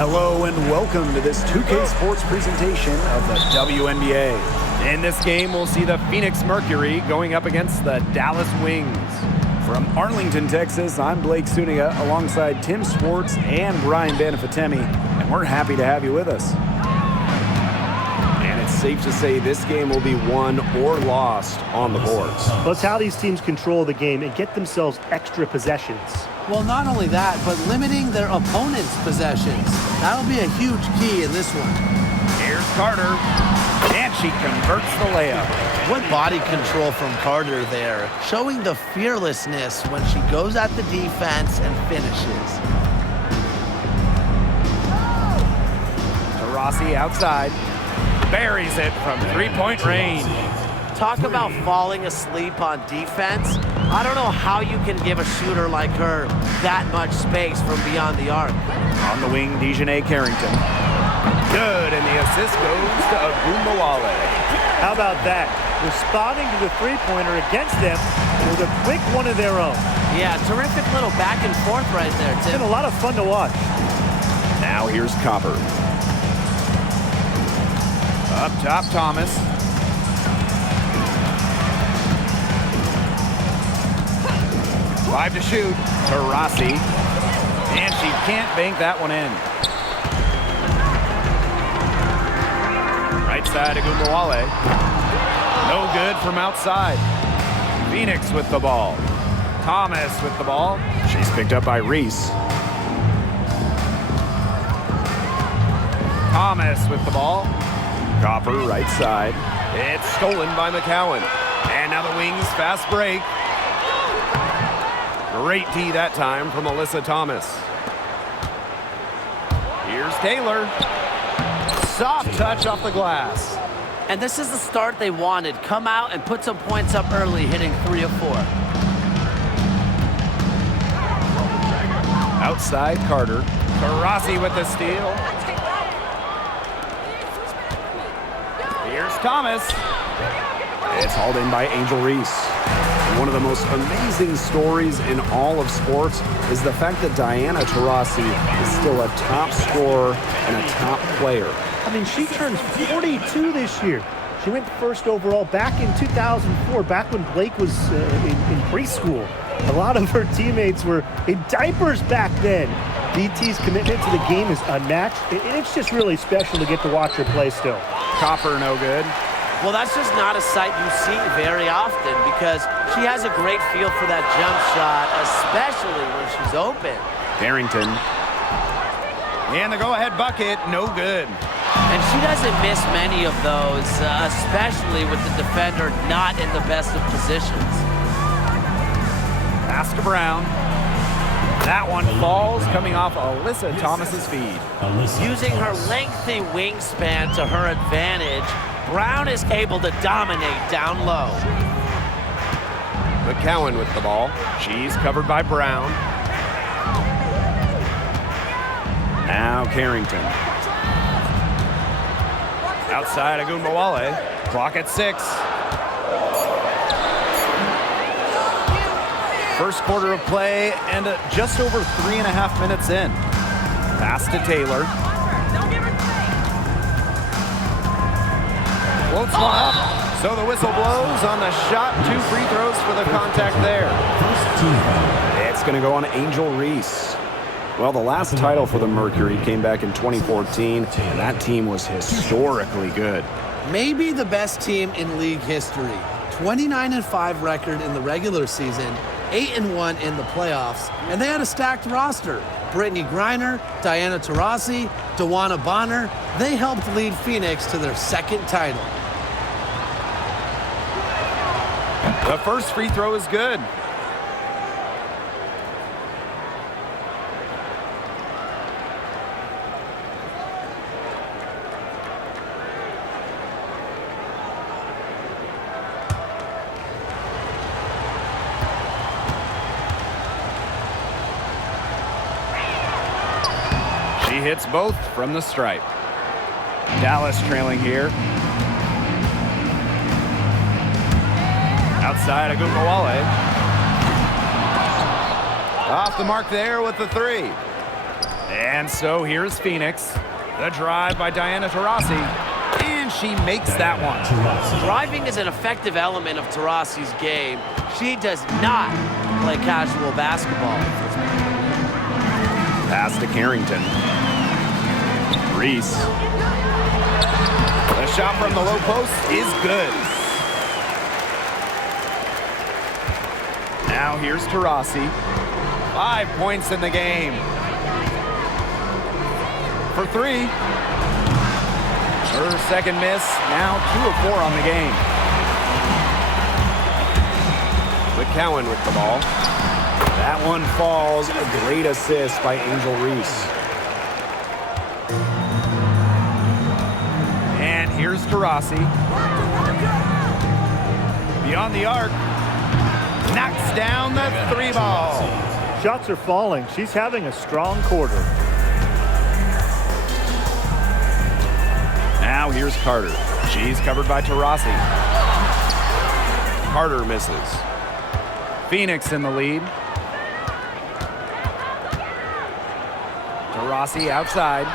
Hello and welcome to this 2K Sports presentation of the WNBA. In this game, we'll see the Phoenix Mercury going up against the Dallas Wings. From Arlington, Texas, I'm Blake Suniga alongside Tim Swartz and Brian Banafitemi, and we're happy to have you with us. And it's safe to say this game will be won or lost on the boards. Well, it's how these teams control the game and get themselves extra possessions. Well, not only that, but limiting their opponent's possessions. That'll be a huge key in this one. Here's Carter, and she converts the layup. What body control from Carter there, showing the fearlessness when she goes at the defense and finishes. Taurasi outside, buries it from three-point range. Talk about falling asleep on defense. I don't know how you can give a shooter like her that much space from beyond the arc. On the wing, Dejanay Carrington. Good, and the assist goes to Agumbawale. How about that? Responding to the three-pointer against them with a quick one of their own. Yeah, terrific little back and forth right there, Tim. It's been a lot of fun to watch. Now here's Copper. Up top, Thomas. Five to shoot. Taurasi. And she can't bank that one in. Right side, Agumbawale. No good from outside. Phoenix with the ball. Thomas with the ball. She's picked up by Reese. Thomas with the ball. Copper, right side. It's stolen by McCowan. And now the Wings fast break. Great D that time from Alyssa Thomas. Here's Taylor. Soft touch off the glass. And this is the start they wanted. Come out and put some points up early, hitting 3 of 4. Outside Carter. Taurasi with the steal. Here's Thomas. It's hauled in by Angel Reese. One of the most amazing stories in all of sports is the fact that Diana Taurasi is still a top scorer and a top player. I mean, she turns 42 this year. She went first overall back in 2004, back when Blake was in preschool. A lot of her teammates were in diapers back then. DT's commitment to the game is unmatched, and it's just really special to get to watch her play still. Copper no good. Well, that's just not a sight you see very often because she has a great feel for that jump shot, especially when she's open. Carrington. And the go-ahead bucket, no good. And she doesn't miss many of those, especially with the defender not in the best of positions. Pass to Brown. That one falls, coming off Alyssa Thomas's feed. Using her lengthy wingspan to her advantage, Brown is able to dominate down low. McCowan with the ball. She's covered by Brown. Now Carrington. Outside Agumbawale. Clock at 6. First quarter of play and just over 3.5 minutes in. Pass to Taylor. Floats one up. So the whistle blows on the shot. 2 free throws for the contact there. It's going to go on Angel Reese. Well, the last title for the Mercury came back in 2014, and that team was historically good. Maybe the best team in league history. 29-5 record in the regular season, 8-1 in the playoffs, and they had a stacked roster. Brittany Griner, Diana Taurasi, Dawana Bonner, they helped lead Phoenix to their second title. The first free throw is good. She hits both from the stripe. Dallas trailing here. Outside Agumbawale. Off the mark there with the three. And so here's Phoenix. The drive by Diana Taurasi. And she makes that one. Driving is an effective element of Taurasi's game. She does not play casual basketball. Pass to Carrington. Reese. The shot from the low post is good. Now here's Taurasi. 5 points in the game. For three. Her second miss. Now 2 of 4 on the game. McCowan with the ball. That one falls. A great assist by Angel Reese. And here's Taurasi. Beyond the arc. Knocks down the three ball. Shots are falling. She's having a strong quarter. Now here's Carter. She's covered by Taurasi. Carter misses. Phoenix in the lead. Taurasi outside.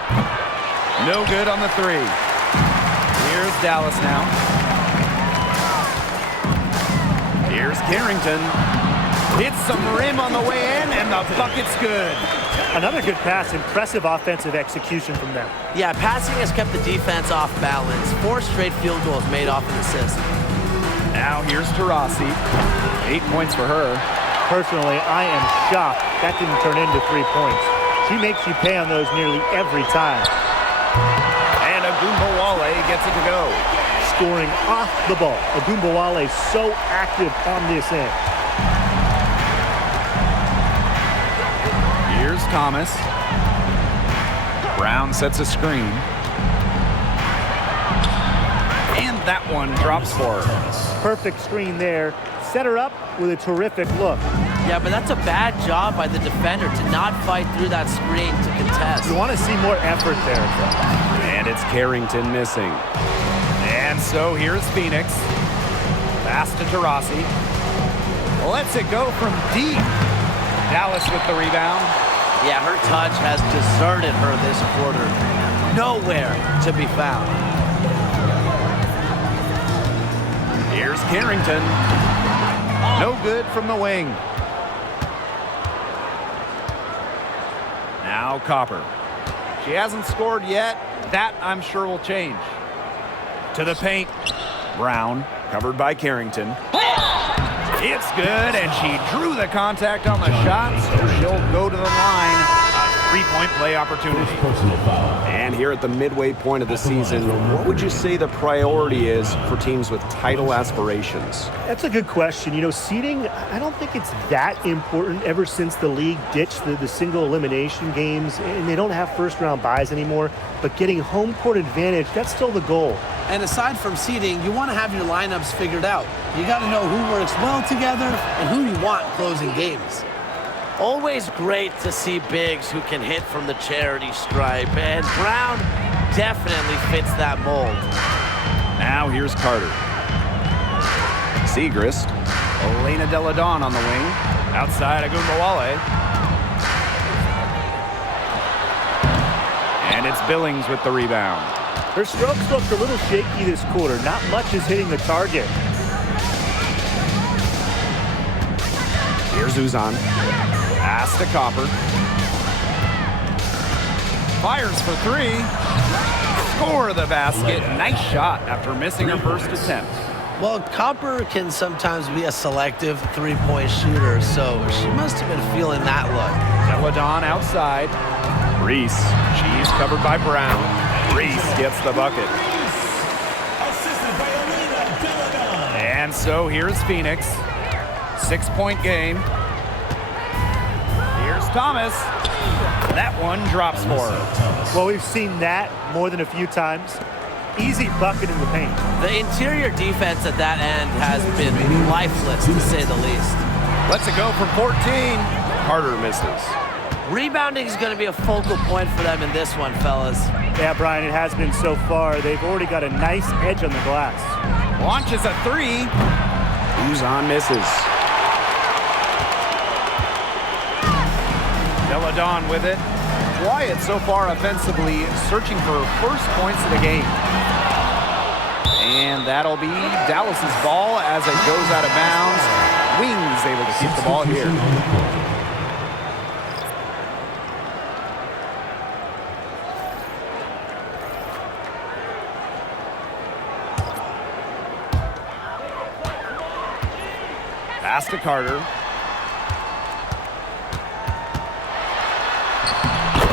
No good on the three. Here's Dallas now. Here's Carrington. Hits some rim on the way in, and the bucket's good. Another good pass. Impressive offensive execution from them. Yeah, passing has kept the defense off balance. 4 straight field goals made off an assist. Now here's Taurasi. 8 points for her. Personally, I am shocked that didn't turn into 3 points. She makes you pay on those nearly every time. And Agumbawale gets it to go. Scoring off the ball. Agumbawale so active on this end. Here's Thomas. Brown sets a screen. And that one drops for her. Perfect screen there. Set her up with a terrific look. Yeah, but that's a bad job by the defender to not fight through that screen to contest. You want to see more effort there. And it's Carrington missing. And so here's Phoenix. Pass to Taurasi. Lets it go from deep. Dallas with the rebound. Yeah, her touch has deserted her this quarter. Nowhere to be found. Here's Carrington. No good from the wing. Now Copper. She hasn't scored yet. That, I'm sure, will change. To the paint. Brown, covered by Carrington. It's good, and she drew the contact on the shot, so she'll go to the line. A three-point play opportunity. And here at the midway point of the season, what would you say the priority is for teams with title aspirations? That's a good question. You know, seeding, I don't think it's that important ever since the league ditched the single elimination games, and they don't have first-round buys anymore. But getting home court advantage, that's still the goal. And aside from seeding, you want to have your lineups figured out. You got to know who works well together and who you want closing games. Always great to see bigs who can hit from the charity stripe, and Brown definitely fits that mold. Now here's Carter. Segrist. Elena Deladon on the wing. Outside Agumbawale. And it's Billings with the rebound. Her strokes looked a little shaky this quarter. Not much is hitting the target. Here's Uzan. Pass to Copper. Fires for three. Score the basket. Nice shot after missing her first attempt. Well, Copper can sometimes be a selective three-point shooter, so she must have been feeling that look. Celadon outside. Reese. She's covered by Brown. Reese gets the bucket. And so here's Phoenix. 6-point game. Here's Thomas. That one drops for her. Well, we've seen that more than a few times. Easy bucket in the paint. The interior defense at that end has been lifeless, to say the least. Lets it go from 14. Carter misses. Rebounding is going to be a focal point for them in this one, fellas. Yeah, Brian, it has been so far. They've already got a nice edge on the glass. Launches a three. Uzan misses. Celadon with it. Wyatt so far offensively searching for first points of the game. And that'll be Dallas's ball as it goes out of bounds. Wings able to keep the ball here. Pass to Carter.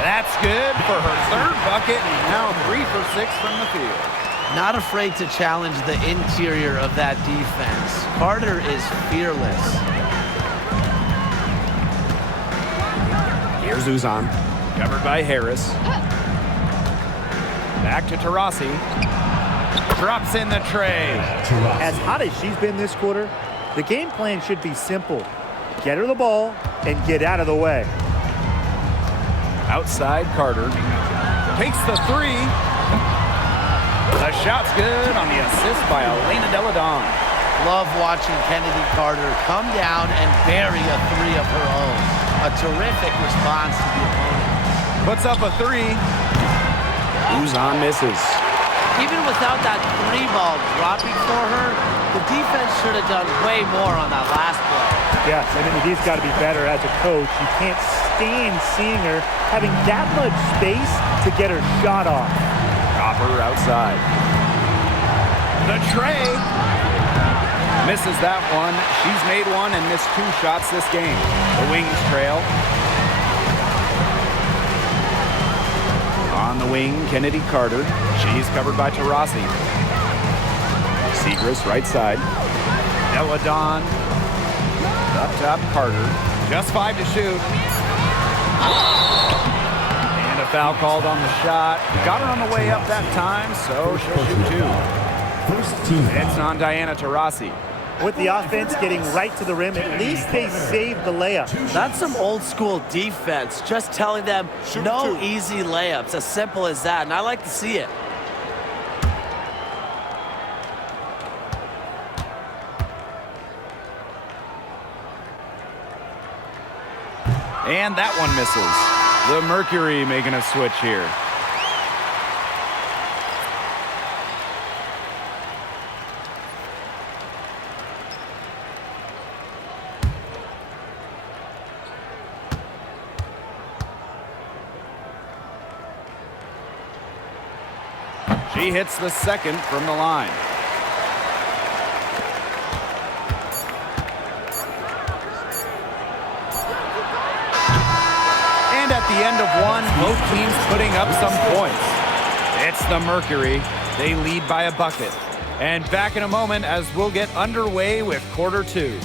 That's good for her third bucket, and now 3 for 6 from the field. Not afraid to challenge the interior of that defense. Carter is fearless. Here's Uzan. Covered by Harris. Back to Taurasi. Drops in the tray. As hot as she's been this quarter, the game plan should be simple. Get her the ball and get out of the way. Outside, Carter takes the three. The shot's good on the assist by Elena Deladon. Love watching Kennedy Carter come down and bury a three of her own. A terrific response to the opponent. Puts up a three. Uzan misses. Even without that three ball dropping for her, the defense should have done way more on that last play. Yes, I mean, he's got to be better as a coach. You can't stand seeing her having that much space to get her shot off. Copper outside. The tray. Misses that one. She's made one and missed 2 shots this game. The Wings trail. On the wing, Kennedy Carter. She's covered by Taurasi. Segrist right side. Deladon. Up top, Carter. Just 5 to shoot. And a foul called on the shot. Got her on the way up that time, so she'll shoot 2. It's on Diana Taurasi. With the offense getting right to the rim, at least they saved the layup. That's some old school defense, just telling them no easy layups, as simple as that, and I like to see it. And that one misses. The Mercury making a switch here. She hits the second from the line. And at the end of one, both teams putting up some points. It's the Mercury. They lead by a bucket. And back in a moment as we'll get underway with quarter 2.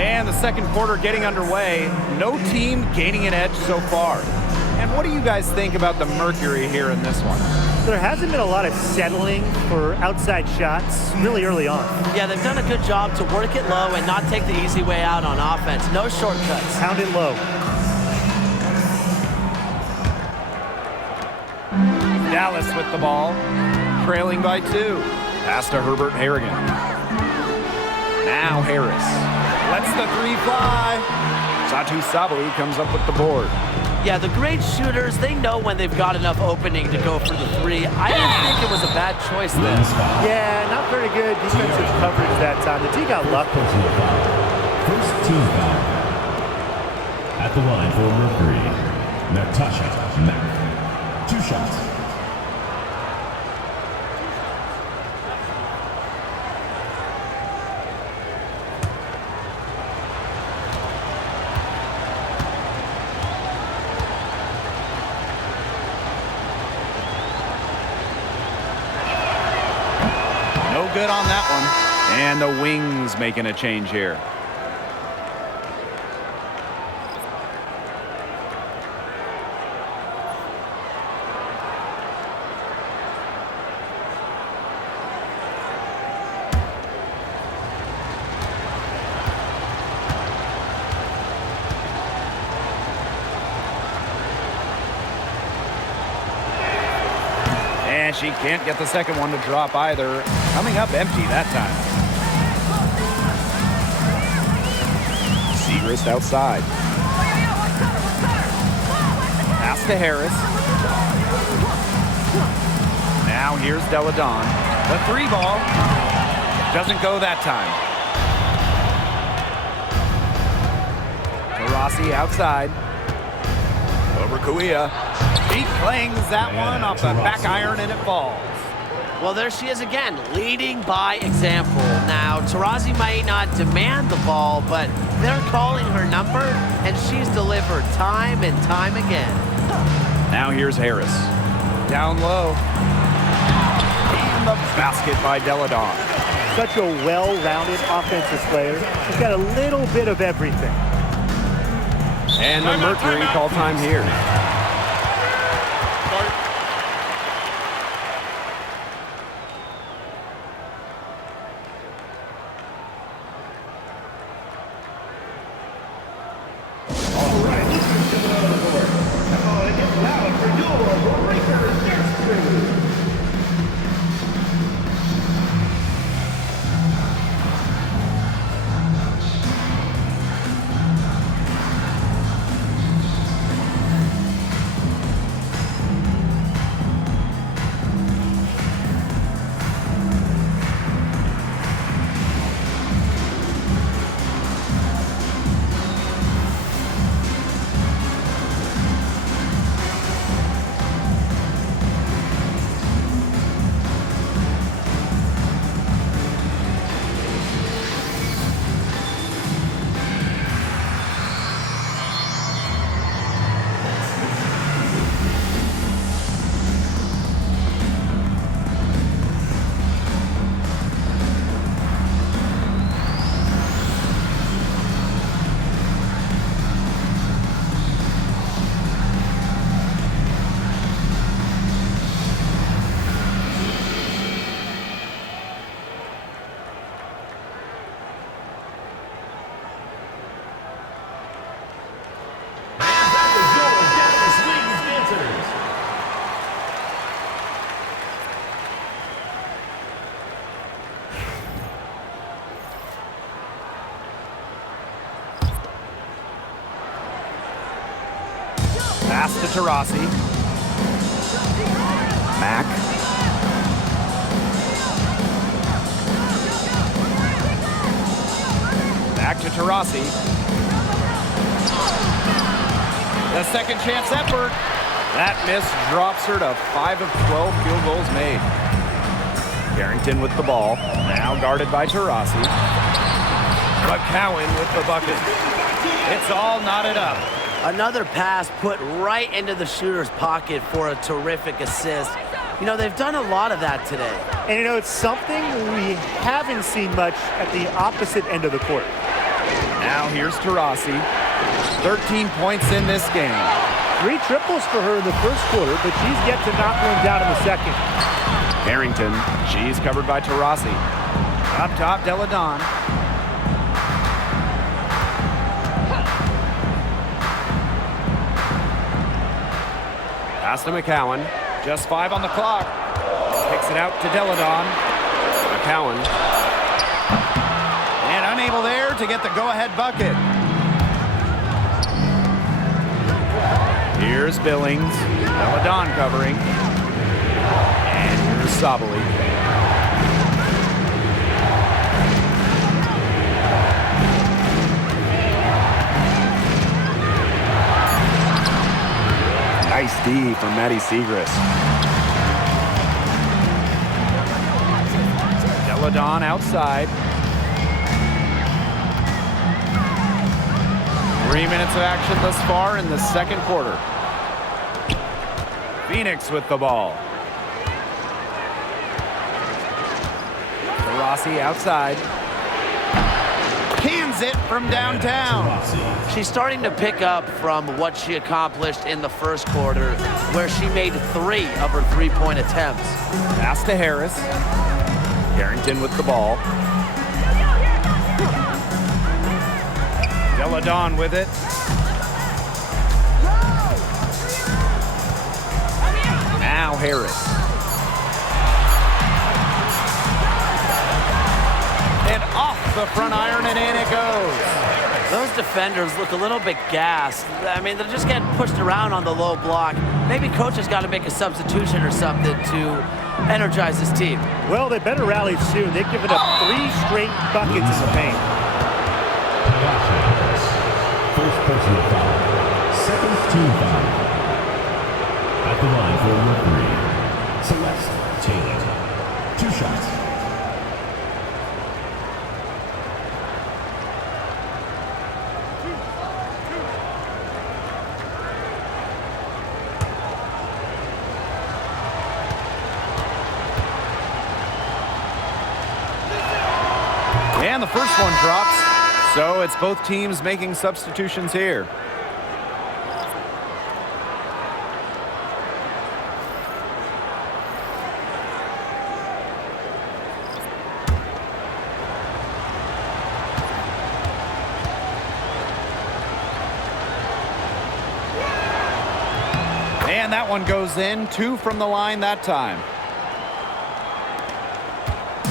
And the second quarter getting underway. No team gaining an edge so far. And what do you guys think about the Mercury here in this one? There hasn't been a lot of settling for outside shots really early on. Yeah, they've done a good job to work it low and not take the easy way out on offense. No shortcuts. Pound it low. Dallas with the ball, trailing by 2. Pass to Herbert Harrigan. Now Harris lets the 3 fly. Satu Sabu comes up with the board. Yeah, the great shooters, they know when they've got enough opening to go for the 3. I didn't think it was a bad choice there. Yeah, not very good defensive coverage that time. The D got lucky. First team foul. At the line for Mercury, Natasha Mack. 2 shots. Good on that one. And the Wings making a change here. And she can't get the second one to drop either. Coming up empty that time. Segrist outside. Pass to Harris. Now here's Deladon. The 3 ball doesn't go that time. Taurasi outside. Over Kuia. He clangs that one off the back iron and it falls. Well, there she is again, leading by example. Now, Taurasi might not demand the ball, but they're calling her number, and she's delivered time and time again. Now here's Harris. Down low. And the basket by Deladon. Such a well-rounded offensive player. She's got a little bit of everything. And the Mercury call time here. Pass to Taurasi. Mack. Back to Taurasi. The second chance effort. That miss drops her to 5 of 12 field goals made. Carrington with the ball. Now guarded by Taurasi. McCowan with the bucket. It's all knotted up. Another pass put right into the shooter's pocket for a terrific assist. You know, they've done a lot of that today. And, you know, it's something we haven't seen much at the opposite end of the court. Now here's Taurasi. 13 points in this game. 3 triples for her in the first quarter, but she's yet to knock one down in the second. Harrington, she's covered by Taurasi. Up top, Deladon. Pass to McCowan. Just 5 on the clock. Picks it out to Deladon. McCowan. And unable there to get the go-ahead bucket. Here's Billings. Deladon covering. And here's Sabali. Nice D from Maddie Siegrist. Deladon outside. 3 minutes of action thus far in the second quarter. Phoenix with the ball. Taurasi outside. Cans it from downtown. She's starting to pick up from what she accomplished in the first quarter, where she made 3 of her 3-point attempts. Pass to Harris. Carrington with the ball. Deladon with it. Now Harris. And off the front iron and in it goes. Those defenders look a little bit gassed. I mean, they're just getting pushed around on the low block. Maybe coach has got to make a substitution or something to energize his team. Well, they better rally soon. They've given up 3 straight buckets in the paint. First personal foul. Second team foul. At the line for Mercury, Celeste Taylor. 2 shots. And the first one drops. So it's both teams making substitutions here. And that one goes in. 2 from the line that time.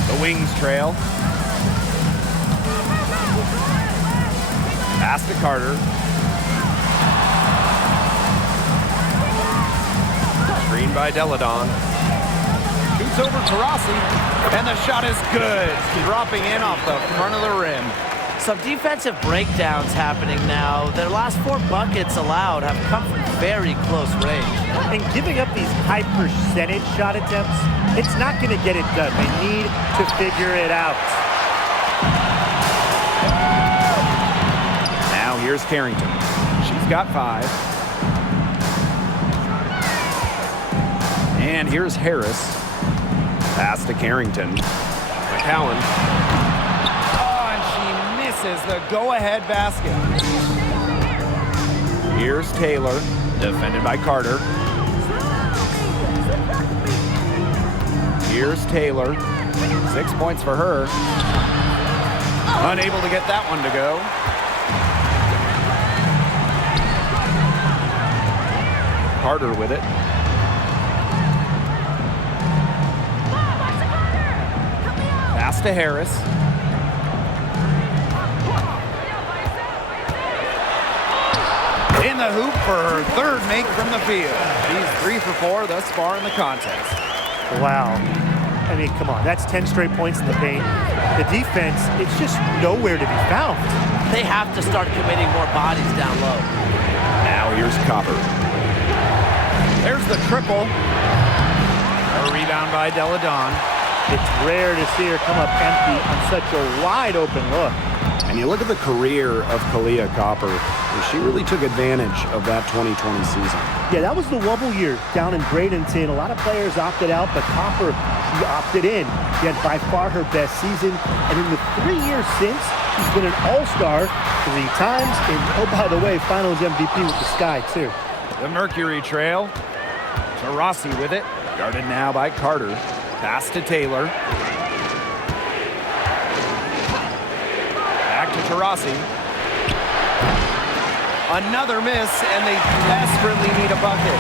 The Wings trail. Pass to Carter. Screen by Deladon. Shoots over Taurasi. And the shot is good. Dropping in off the front of the rim. Some defensive breakdowns happening now. Their last 4 buckets allowed have come from very close range. And giving up these high percentage shot attempts, it's not going to get it done. They need to figure it out. Now here's Carrington. She's got 5. And here's Harris. Pass to Carrington. McCowan. Is the go-ahead basket. Here's Taylor, defended by Carter. Here's Taylor, 6 points for her. Unable to get that one to go. Carter with it. Pass to Harris. In the hoop for her 3rd make from the field. She's 3 for 4 thus far in the contest. Wow. I mean, come on. That's 10 straight points in the paint. The defense, it's just nowhere to be found. They have to start committing more bodies down low. Now here's Copper. There's the triple. A rebound by Deladon. It's rare to see her come up empty on such a wide open look. And you look at the career of Kalia Copper, and she really took advantage of that 2020 season. Yeah, that was the wobble year down in Bradenton. A lot of players opted out, but Copper, she opted in. She had by far her best season. And in the 3 years since, she's been an all-star 3 times. And, oh, by the way, finals MVP with the Sky, too. The Mercury trail. Taurasi with it. Guarded now by Carter. Pass to Taylor. Back to Taurasi. Another miss, and they desperately need a bucket.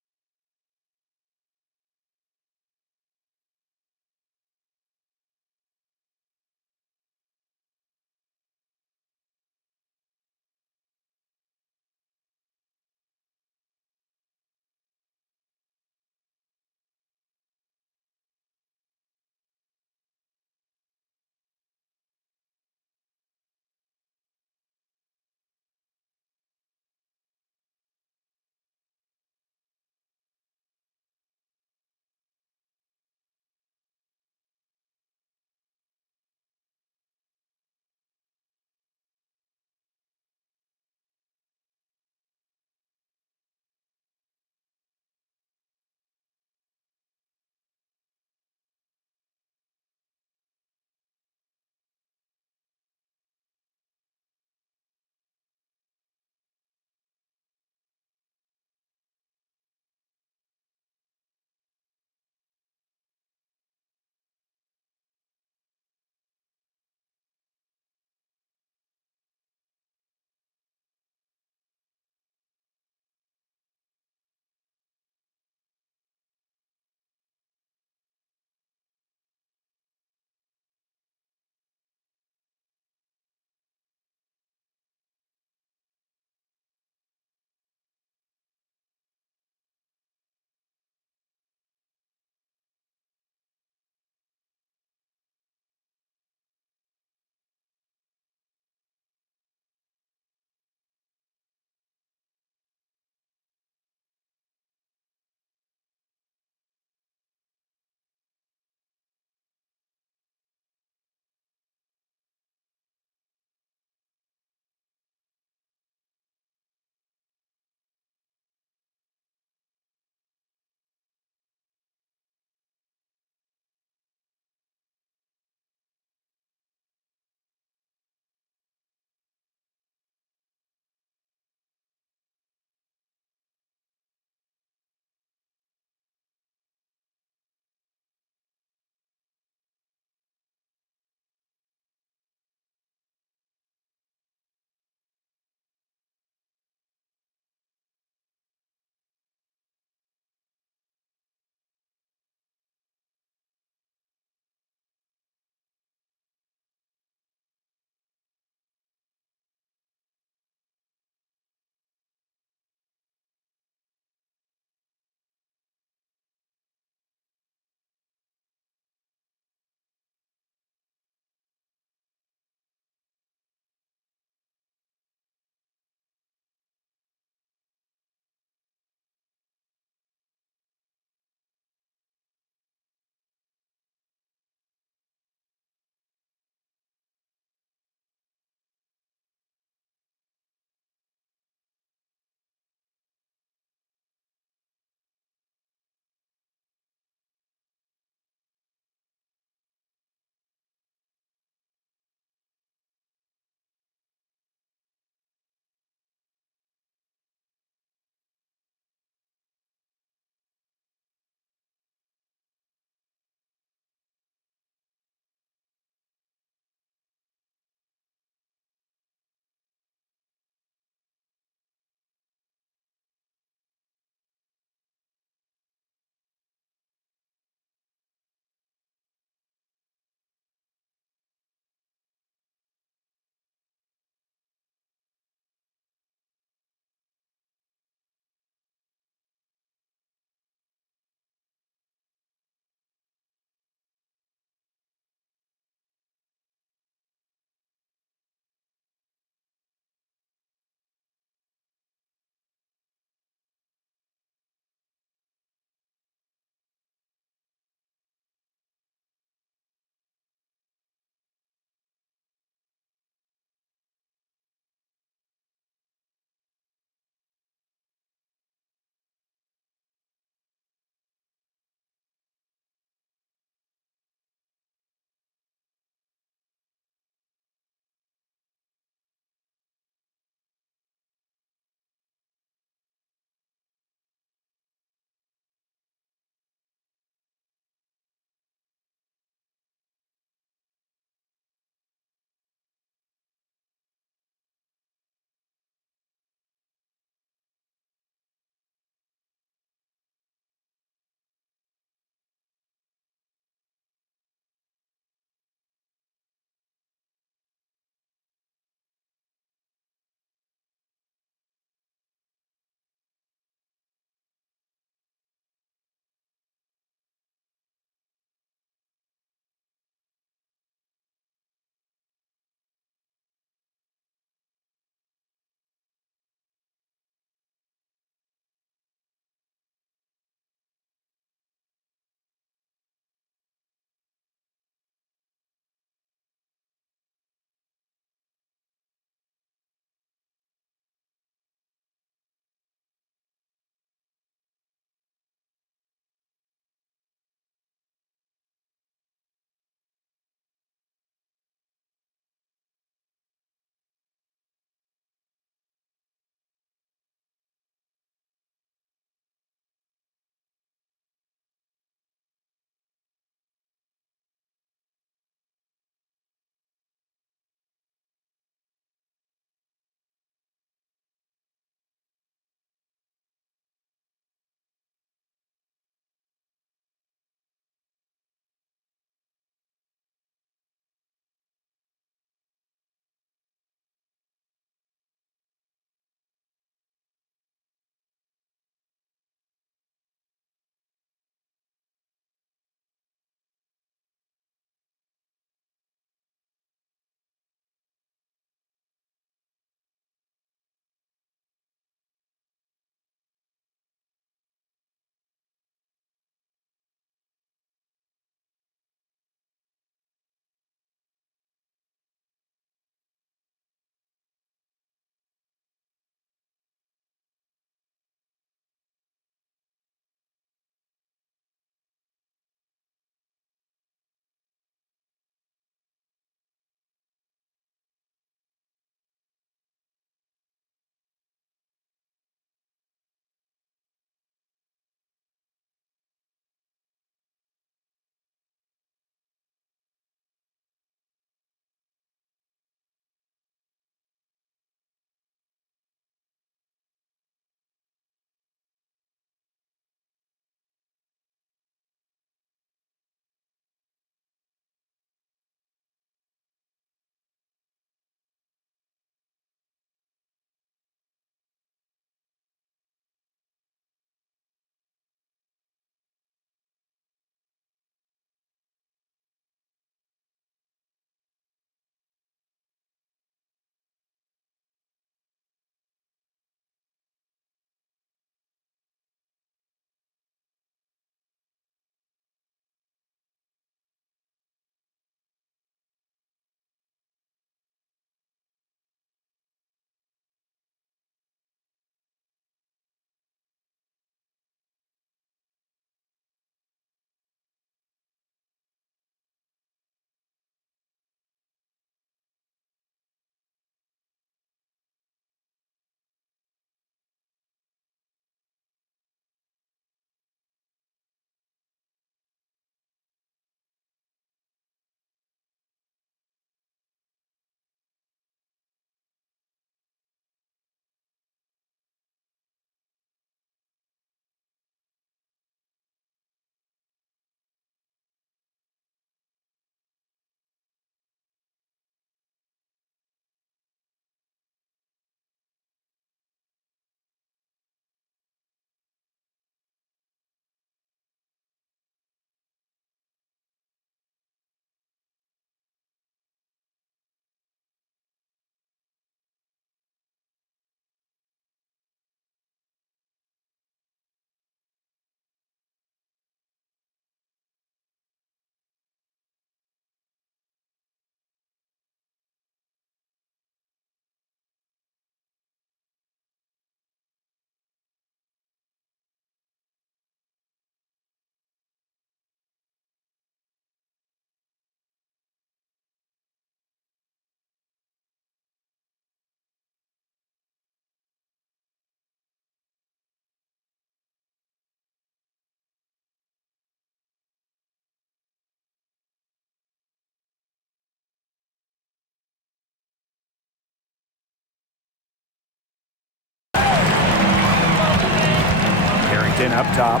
Carrington up top.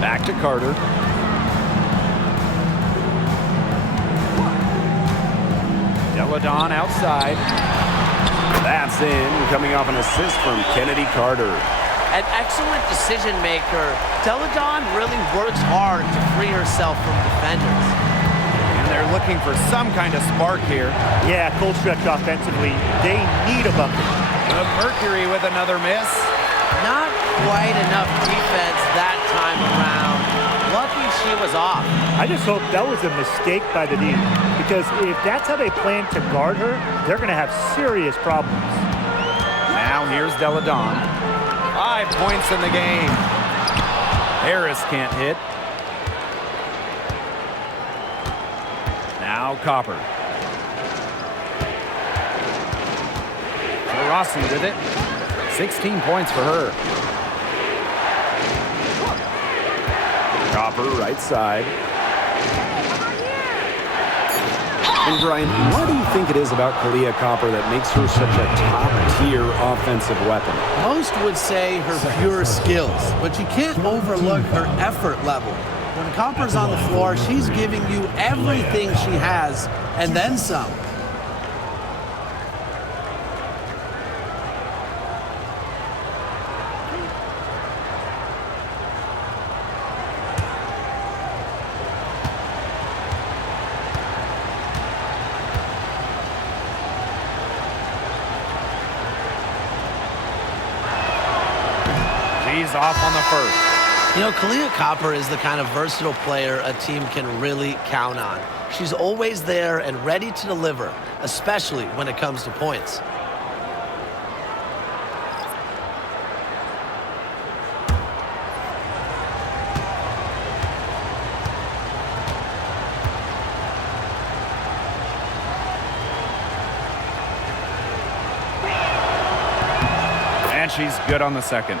Back to Carter. Deladon outside. That's in, coming off an assist from Kennedy Carter. An excellent decision maker. Deladon really works hard to free herself from defenders. And they're looking for some kind of spark here. Yeah, cold stretch offensively. They need a bucket. The Mercury with another miss. Not quite enough defense that time around. Lucky she was off. I just hope that was a mistake by the D, because if that's how they plan to guard her, they're going to have serious problems. Now here's Deladon. 5 points in the game. Harris can't hit. Now Copper. Rossi with it. 16 points for her. Copper right side. And Brian, what do you think it is about Kahleah Copper that makes her such a top-tier offensive weapon? Most would say her pure skills, but you can't overlook her effort level. When Copper's on the floor, she's giving you everything she has and then some. She's off on the first. You know, Kahleah Copper is the kind of versatile player a team can really count on. She's always there and ready to deliver, especially when it comes to points. And she's good on the second.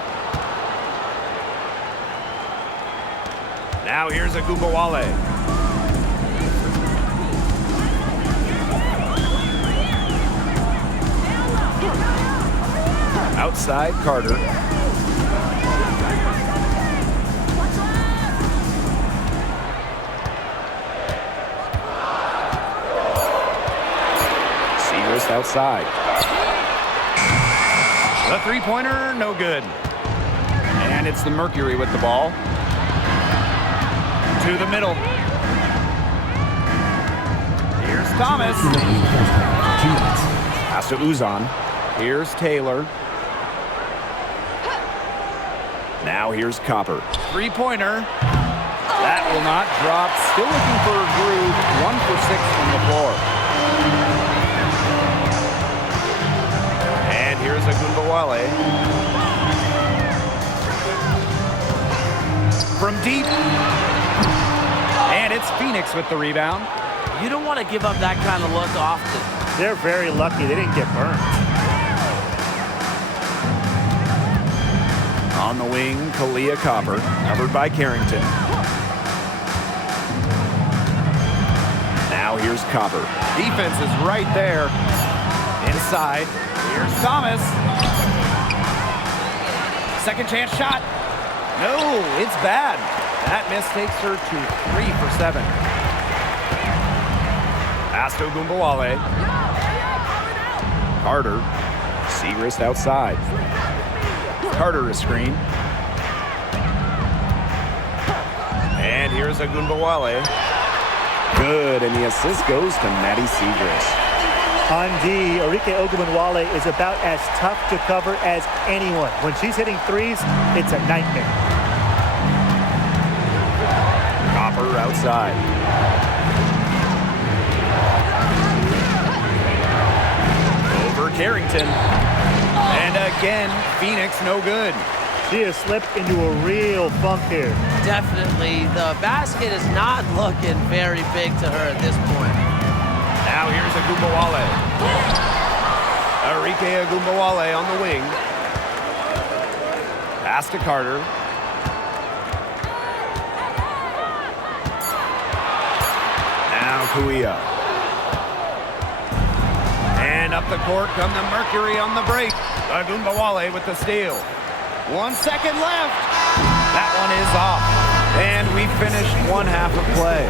Now here's Agumbawale. Outside Carter. Segrist outside. The three-pointer, no good. And it's the Mercury with the ball. To the middle. Here's Thomas. Pass to Uzan. Here's Taylor. Now here's Copper. Three-pointer. That will not drop. Still looking for a groove. 1 for 6 from the floor. And here's Agumbawale. From deep. And it's Phoenix with the rebound. You don't want to give up that kind of look often. They're very lucky they didn't get burned. On the wing, Kahleah Copper, covered by Carrington. Now here's Copper. Defense is right there. Inside. Here's Thomas. Second chance shot. No, it's bad. That miss takes her to 3 for 7. Pass to Agumbawale. Carter. Segrist outside. Carter a screen. And here's Agumbawale. Good, and the assist goes to Maddie Segrist. On D, Arike Ogunbowale is about as tough to cover as anyone. When she's hitting threes, it's a nightmare. Copper outside. Over Carrington. And again, Phoenix no good. She has slipped into a real funk here. Definitely. The basket is not looking very big to her at this point. Now here's Agumbawale. Arike Agumbawale on the wing. Pass to Carter. Now Kuia. And up the court come the Mercury on the break. Agumbawale with the steal. 1 second left. That one is off. And we finished one half of play.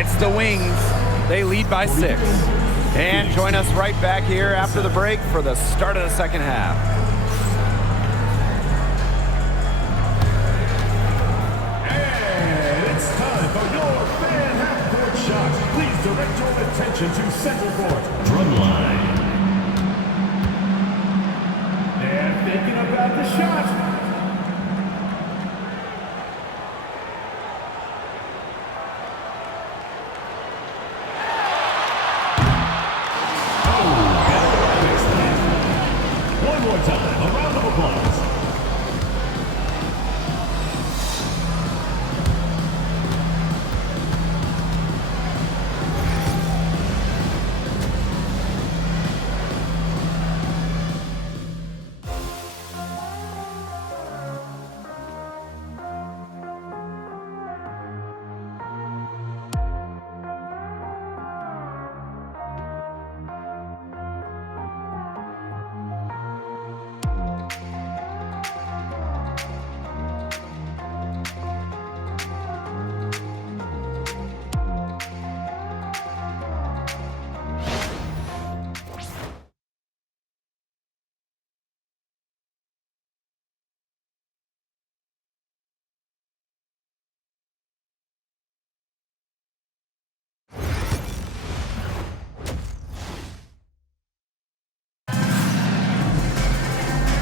It's the Wings. They lead by 6. And join us right back here after the break for the start of the second half. And it's time for your fan half-court shot. Please direct your attention to center court. Drumline. They're thinking about the shot. One more time, a round of applause.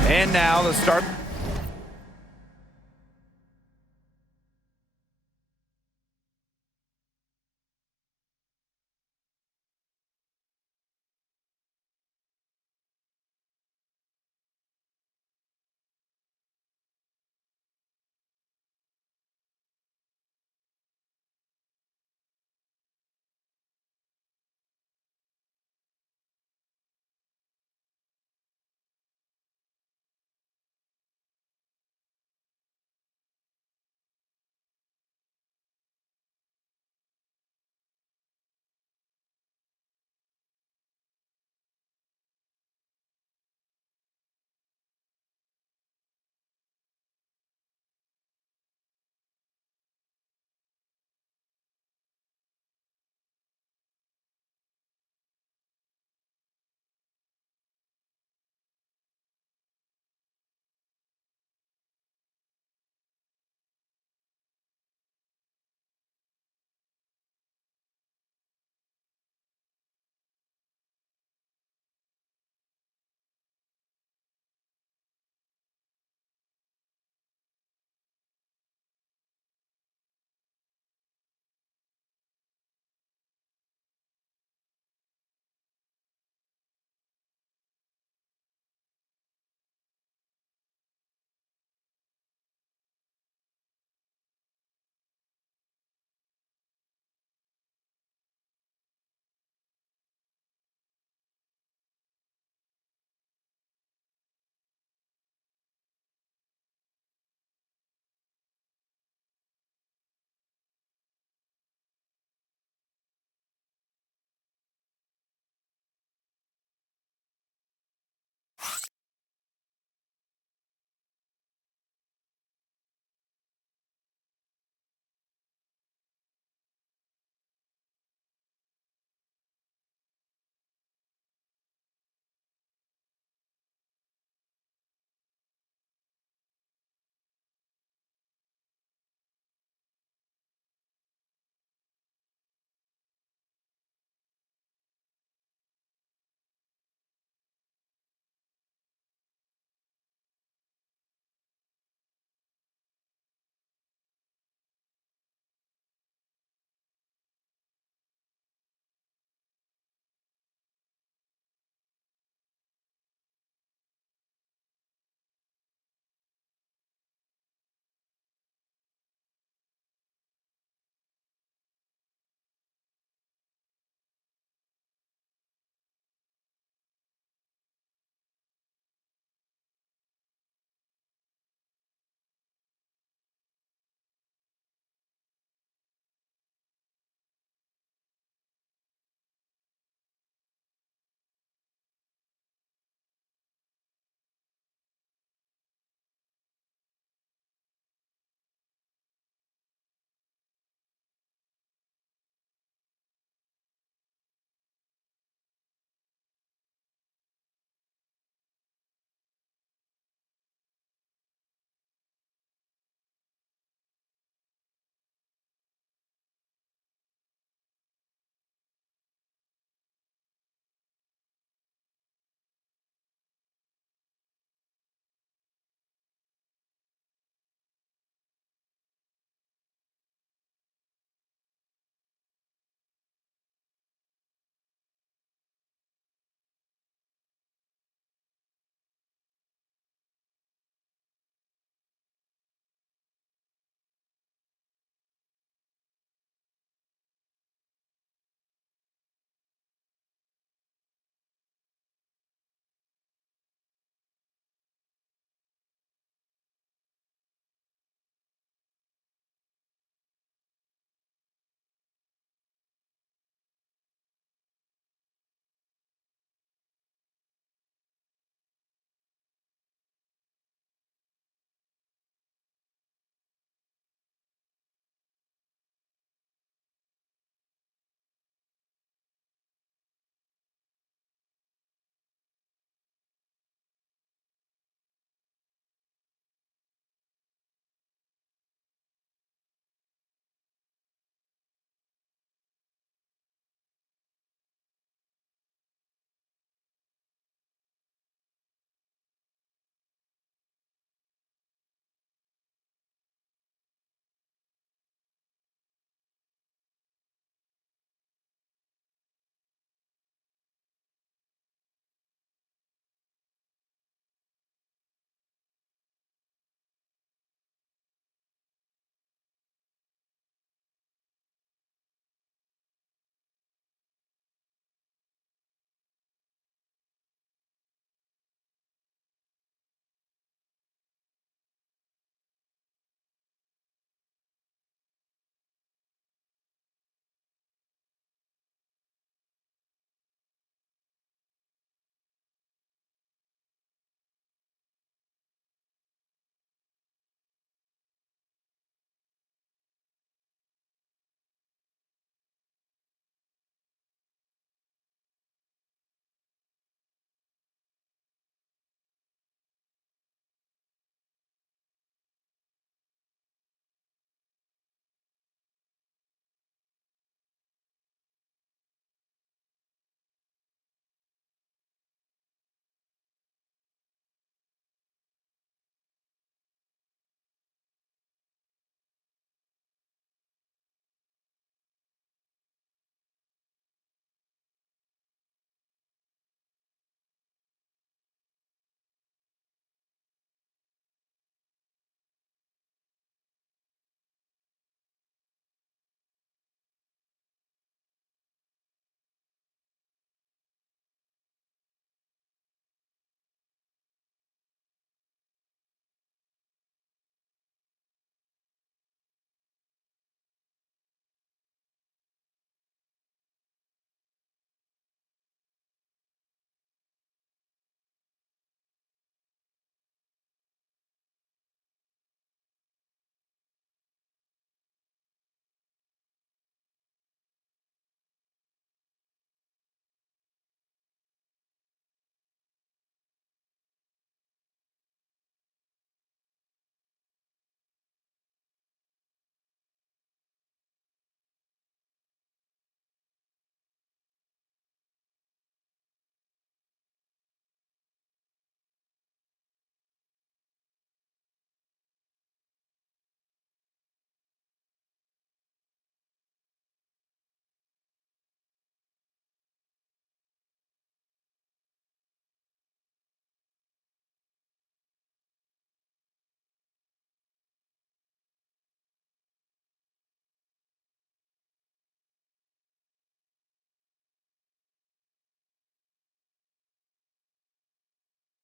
And now the start.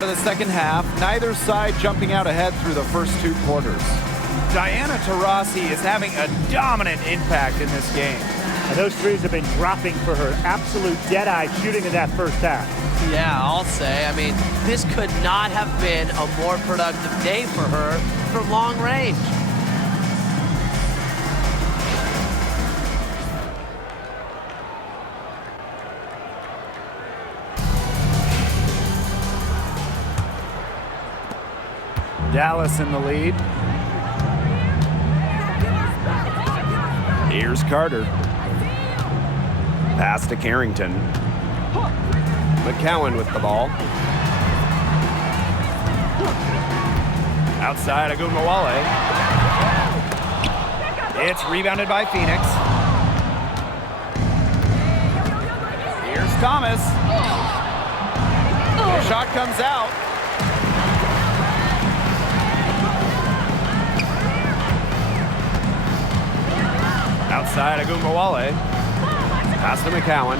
For the second half, neither side jumping out ahead through the first 2 quarters. Diana Taurasi is having a dominant impact in this game. And those threes have been dropping for her. Absolute dead-eye shooting in that first half. Yeah, I'll say. I mean, this could not have been a more productive day for her from long range. Dallas in the lead. Here's Carter. Pass to Carrington. McCowan with the ball. Outside, Agunmawale. It's rebounded by Phoenix. Here's Thomas. The shot comes out. Outside, Agunmawale. Pass to McCowan.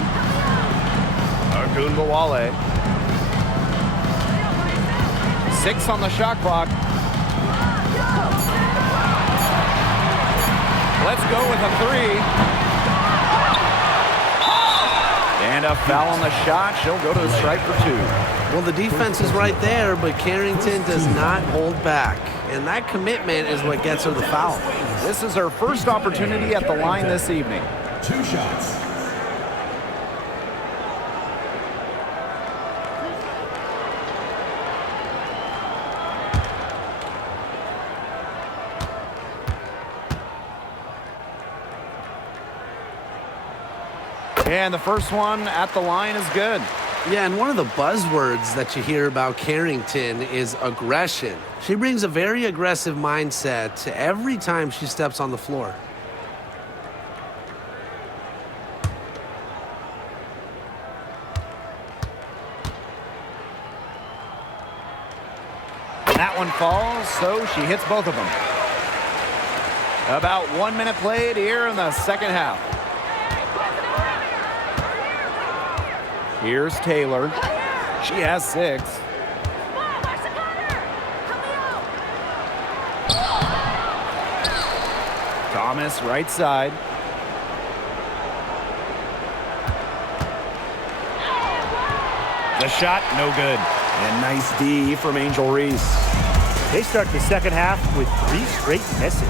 Agunmawale. 6 on the shot clock. Let's go with a 3. And a foul on the shot. She'll go to the stripe for 2. Well, the defense is right there, but Carrington does not hold back. And that commitment is what gets her the foul. This is her first opportunity at the line this evening. 2 shots. And the first one at the line is good. Yeah, and one of the buzzwords that you hear about Carrington is aggression. She brings a very aggressive mindset to every time she steps on the floor. That one falls, so she hits both of them. About 1 minute played here in the second half. Here's Taylor. She has 6. Thomas right side. The shot, no good. And nice D from Angel Reese. They start the second half with 3 straight misses.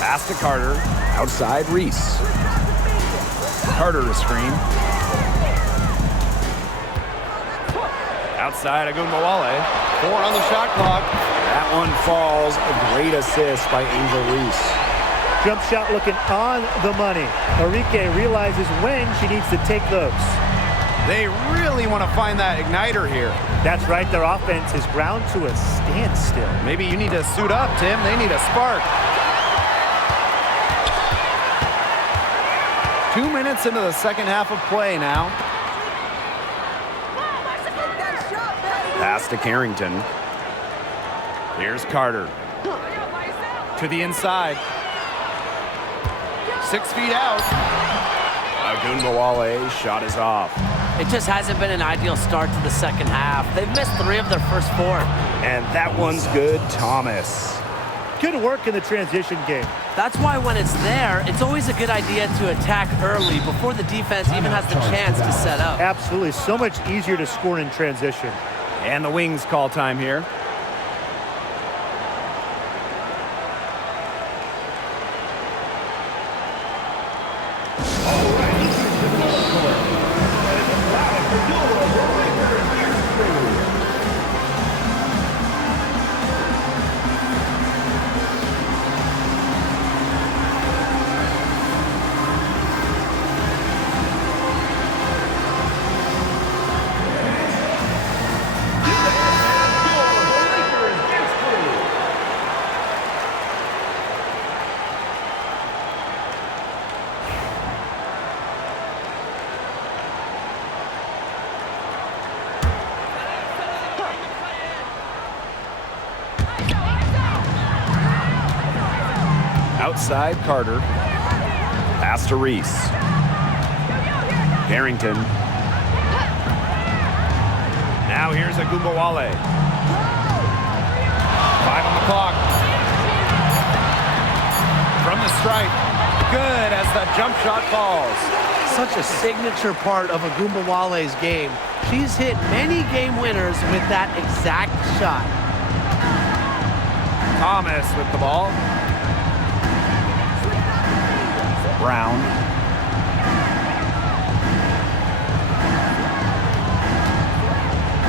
Pass to Carter. Outside Reese. Carter to screen. Outside, Agunmawale. 4 on the shot clock. That one falls. A great assist by Angel Reese. Jump shot looking on the money. Enrique realizes when she needs to take those. They really want to find that igniter here. That's right, their offense is ground to a standstill. Maybe you need to suit up, Tim. They need a spark. 2 minutes into the second half of play now. Pass to Carrington. Here's Carter. To the inside. 6 feet out. Agunmawale shot is off. It just hasn't been an ideal start to the second half. They've missed 3 of their first 4. And that one's good, Thomas. Good work in the transition game. That's why when it's there, it's always a good idea to attack early before the defense even has the chance to set up. Absolutely, so much easier to score in transition. And the Wings call time here. Outside, Carter. Pass to Reese. Carrington. Now here's Agumbawale. 5 on the clock. From the stripe. Good as the jump shot falls. Such a signature part of Agumbawale's game. She's hit many game winners with that exact shot. Thomas with the ball. Brown.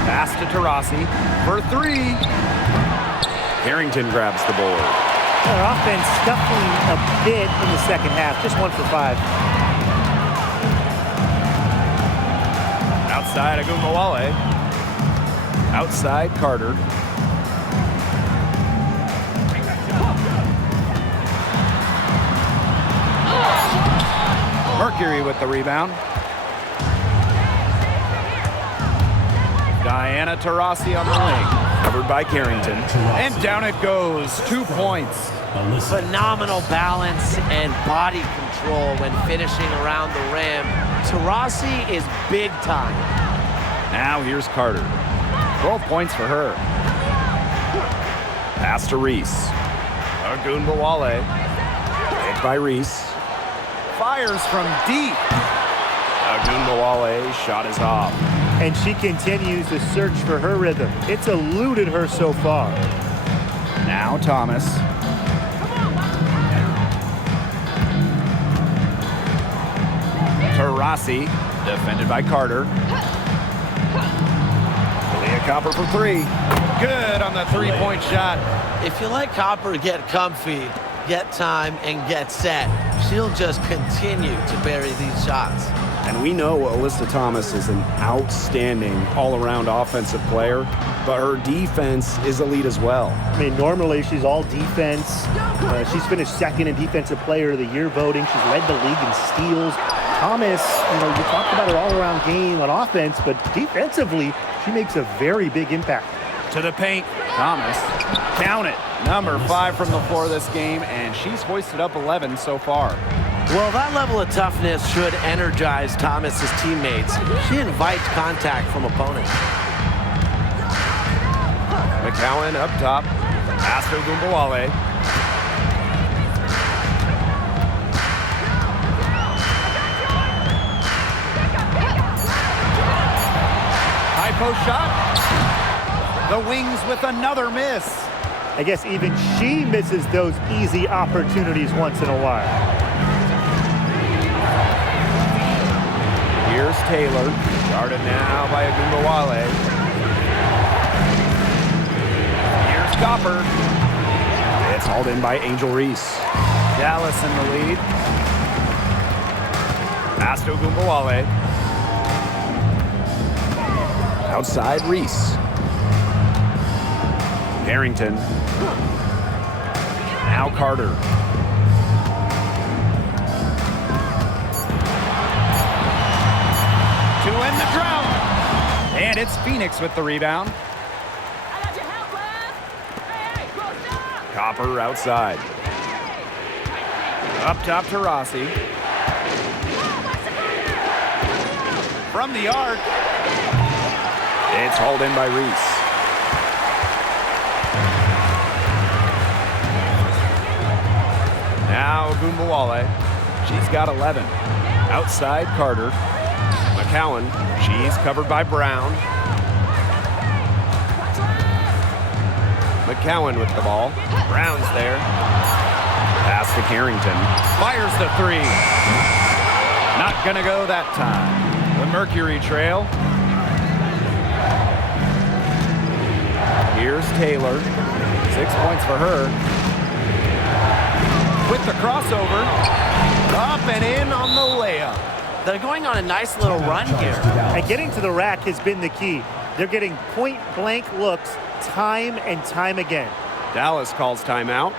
Pass to Taurasi for 3. Carrington grabs the board. Their offense scuffling a bit in the second half. Just 1 for 5. Outside Agumbawale. Outside Carter. Mercury with the rebound. Diana Taurasi on the wing. Covered by Carrington. And down it goes. 2 points. Phenomenal balance and body control when finishing around the rim. Taurasi is big time. Now here's Carter. 12 points for her. Pass to Reese. Agumbawale Picked by Reese. fires from deep. Agumbawale shot is off. And she continues to search for her rhythm. It's eluded her so far. Now Thomas. Taurasi, defended by Carter. Leah Copper for 3. Good on the three-point shot. If you let Copper get comfy, get time, and get set, she'll just continue to bury these shots. And we know Alyssa Thomas is an outstanding all-around offensive player, but her defense is elite as well. I mean, normally she's all defense. She's finished second in Defensive Player of the Year voting. She's led the league in steals. Thomas, you talked about her all-around game on offense, but defensively, she makes a very big impact. To the paint, Thomas. Count it. Number 5 from the floor this game, and she's hoisted up 11 so far. Well, that level of toughness should energize Thomas's teammates. She invites contact from opponents. McCowan up top. Pass to Agumbawale. High post shot. The Wings with another miss. I guess even she misses those easy opportunities once in a while. Here's Taylor. Guarded now by Agumbawale. Here's Copper. It's hauled in by Angel Reese. Dallas in the lead. Pass to Agumbawale. Outside Reese. Carrington. Now Carter. To end the drought. And it's Phoenix with the rebound. Copper outside. Up top to Rossi. From the arc. It's hauled in by Reese. Now Agumbawale. She's got 11. Outside Carter. McCowan. She's covered by Brown. McCowan with the ball. Brown's there. Pass to Carrington. Fires the 3. Not gonna go that time. The Mercury trail. Here's Taylor. 6 points for her. With the crossover. Up and in on the layup. They're going on a nice little run here. And getting to the rack has been the key. They're getting point-blank looks time and time again. Dallas calls timeout.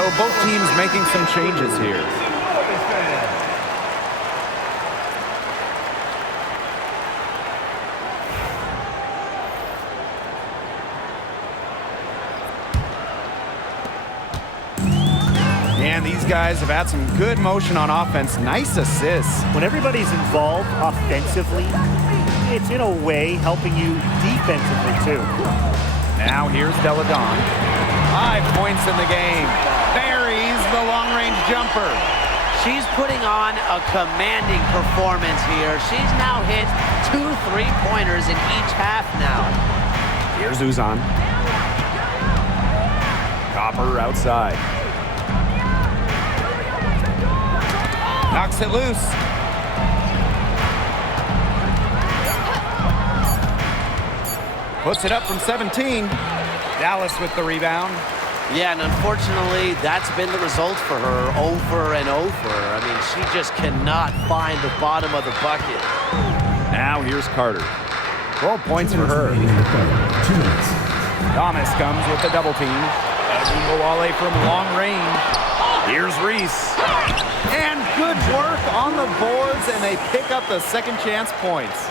So both teams making some changes here. And these guys have had some good motion on offense. Nice assists. When everybody's involved offensively, it's in a way helping you defensively too. Now here's Deladon. 5 points in the game. Buries the long-range jumper. She's putting on a commanding performance here. She's now hit 2 3-pointers in each half now. Here's Uzan. Copper outside. Knocks it loose. Puts it up from 17. Dallas with the rebound. Yeah, and unfortunately, that's been the result for her over and over. I mean, she just cannot find the bottom of the bucket. Now here's Carter. 12 points for her. 2 minutes. Thomas comes with the double team. Wale from long range. Here's Reese. And good work on the boards, and they pick up the second chance points.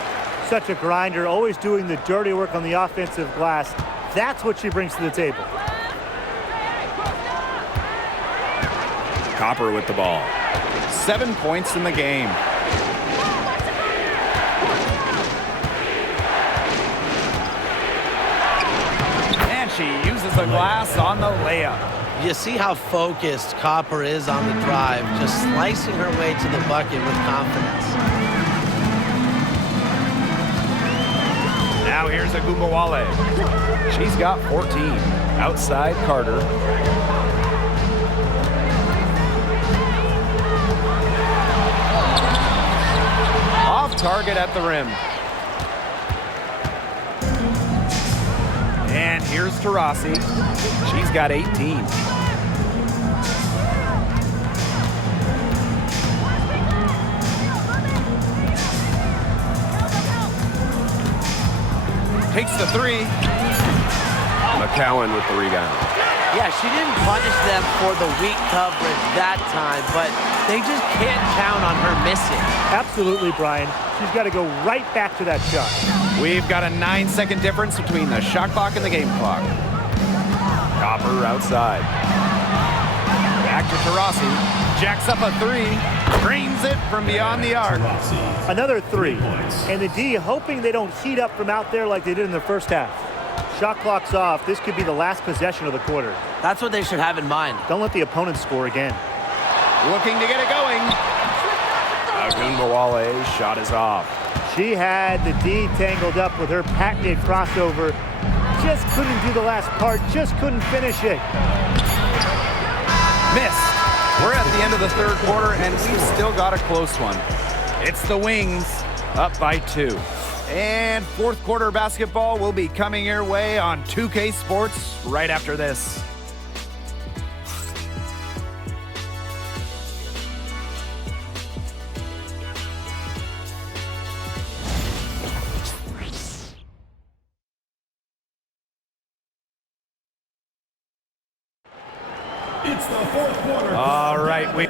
Such a grinder, always doing the dirty work on the offensive glass. That's what she brings to the table. Copper with the ball. 7 points in the game. And she uses the glass on the layup. You see how focused Copper is on the drive, just slicing her way to the bucket with confidence. Now here's Wale. She's got 14. Outside Carter. Off target at the rim. And here's Taurasi. She's got 18. Takes the 3. McCowan with the rebound. Yeah, she didn't punish them for the weak coverage that time, but they just can't count on her missing. Absolutely, Brian. She's got to go right back to that shot. We've got a 9-second difference between the shot clock and the game clock. Copper outside. Back to Taurasi. Jacks up a 3. Drains it from beyond the arc. Another 3. And the D hoping they don't heat up from out there like they did in the first half. Shot clock's off. This could be the last possession of the quarter. That's what they should have in mind. Don't let the opponent score again. Looking to get it going. Wale shot is off. She had the D tangled up with her patented crossover. Just couldn't do the last part. Just couldn't finish it. Missed. We're at the end of the third quarter, and we've still got a close one. It's the Wings up by 2. And fourth quarter basketball will be coming your way on 2K Sports right after this. It's the fourth quarter. All right, we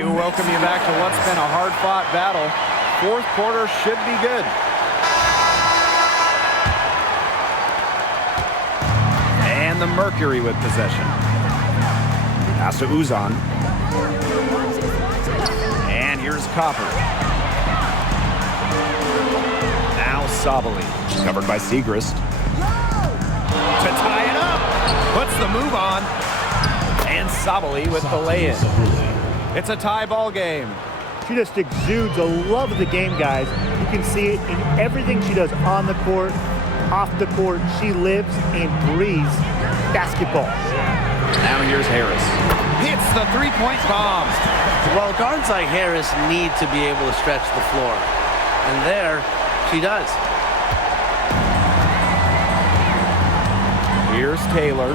We welcome you back to what's been a hard-fought battle. Fourth quarter should be good. And the Mercury with possession. Pass to Uzan. And here's Copper. Now Sabali, covered by Segrist. To tie it up. Puts the move on. And Sabali with the lay-in. It's a tie ball game. She just exudes a love of the game, guys. You can see it in everything she does on the court, off the court. She lives and breathes basketball. Now here's Harris. Hits the three-point bomb. Well, guards like Harris need to be able to stretch the floor. And there, she does. Here's Taylor.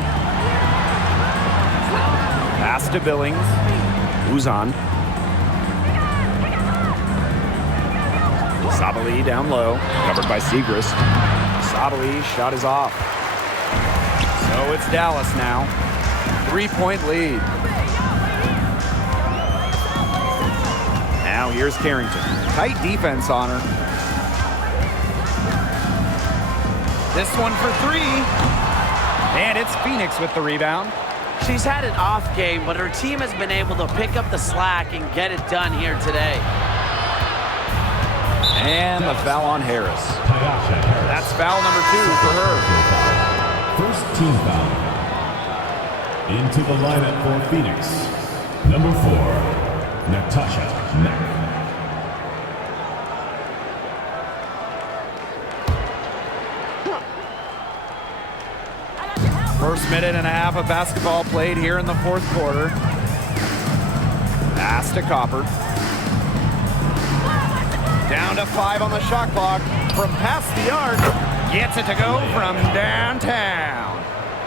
Pass to Billings. Uzan. Sabali down low, covered by Segrist. Sabali shot is off. So it's Dallas now. 3-point lead. Now here's Carrington. Tight defense on her. This one for three. And it's Phoenix with the rebound. She's had an off game, but her team has been able to pick up the slack and get it done here today. And the foul on Harris. That's foul number 2 for her. First team foul. Into the lineup for Phoenix. Number 4, Natasha Mack. First minute and a half of basketball played here in the fourth quarter. Pass to Copper. Down to 5 on the shot clock. From past the arc, gets it to go from downtown.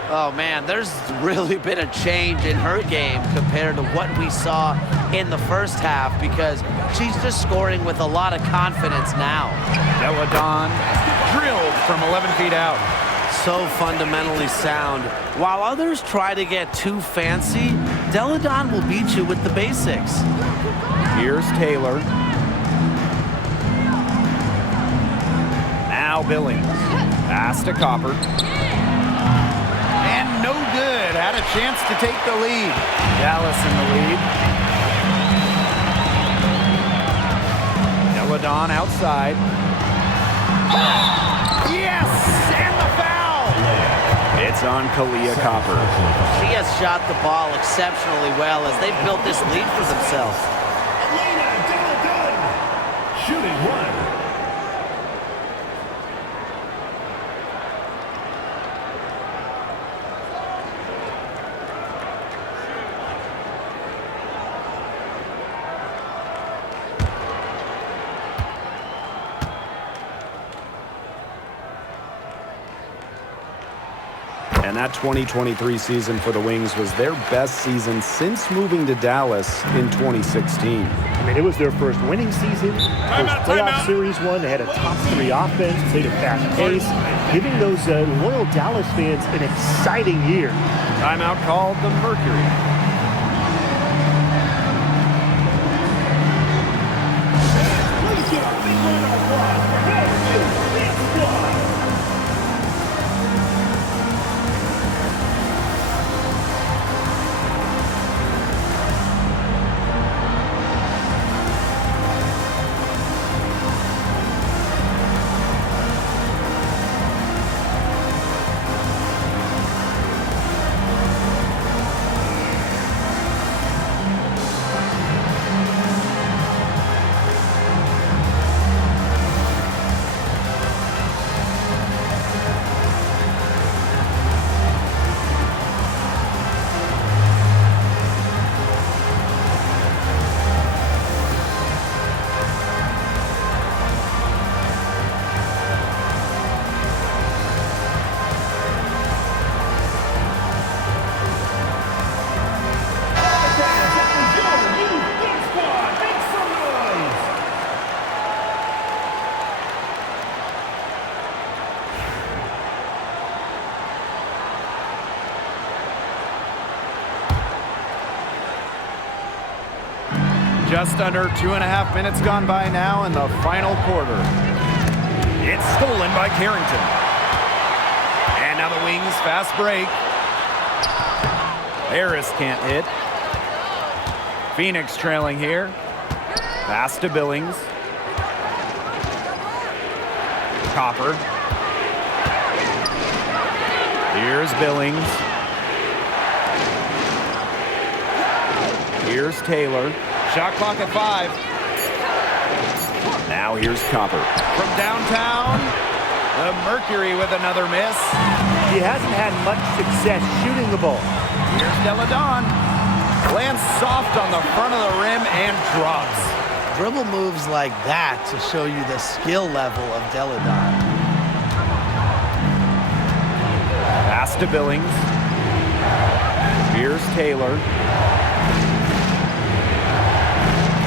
Oh, man, there's really been a change in her game compared to what we saw in the first half because she's just scoring with a lot of confidence now. Deladon drilled from 11 feet out. So fundamentally sound. While others try to get too fancy, Deladon will beat you with the basics. Here's Taylor. Now Billings. Pass to Copper. And no good. Had a chance to take the lead. Dallas in the lead. Deladon outside. Yes! And the foul! It's on Kalia Copper. She has shot the ball exceptionally well as they've built this lead for themselves. Shooting 1. And that 2023 season for the Wings was their best season since moving to Dallas in 2016. I mean, it was their first winning season, first playoff series one. They had a top 3 offense, played a fast pace, giving those loyal Dallas fans an exciting year. Timeout called the Mercury. Just under 2.5 minutes gone by now in the final quarter. It's stolen by Carrington. And now the Wings fast break. Harris can't hit. Phoenix trailing here. Pass to Billings. Copper. Here's Billings. Here's Taylor. Shot clock at 5. Now here's Copper. From downtown, the Mercury with another miss. He hasn't had much success shooting the ball. Here's Deladon. Lands soft on the front of the rim and drops. Dribble moves like that to show you the skill level of Deladon. Pass to Billings. Here's Taylor.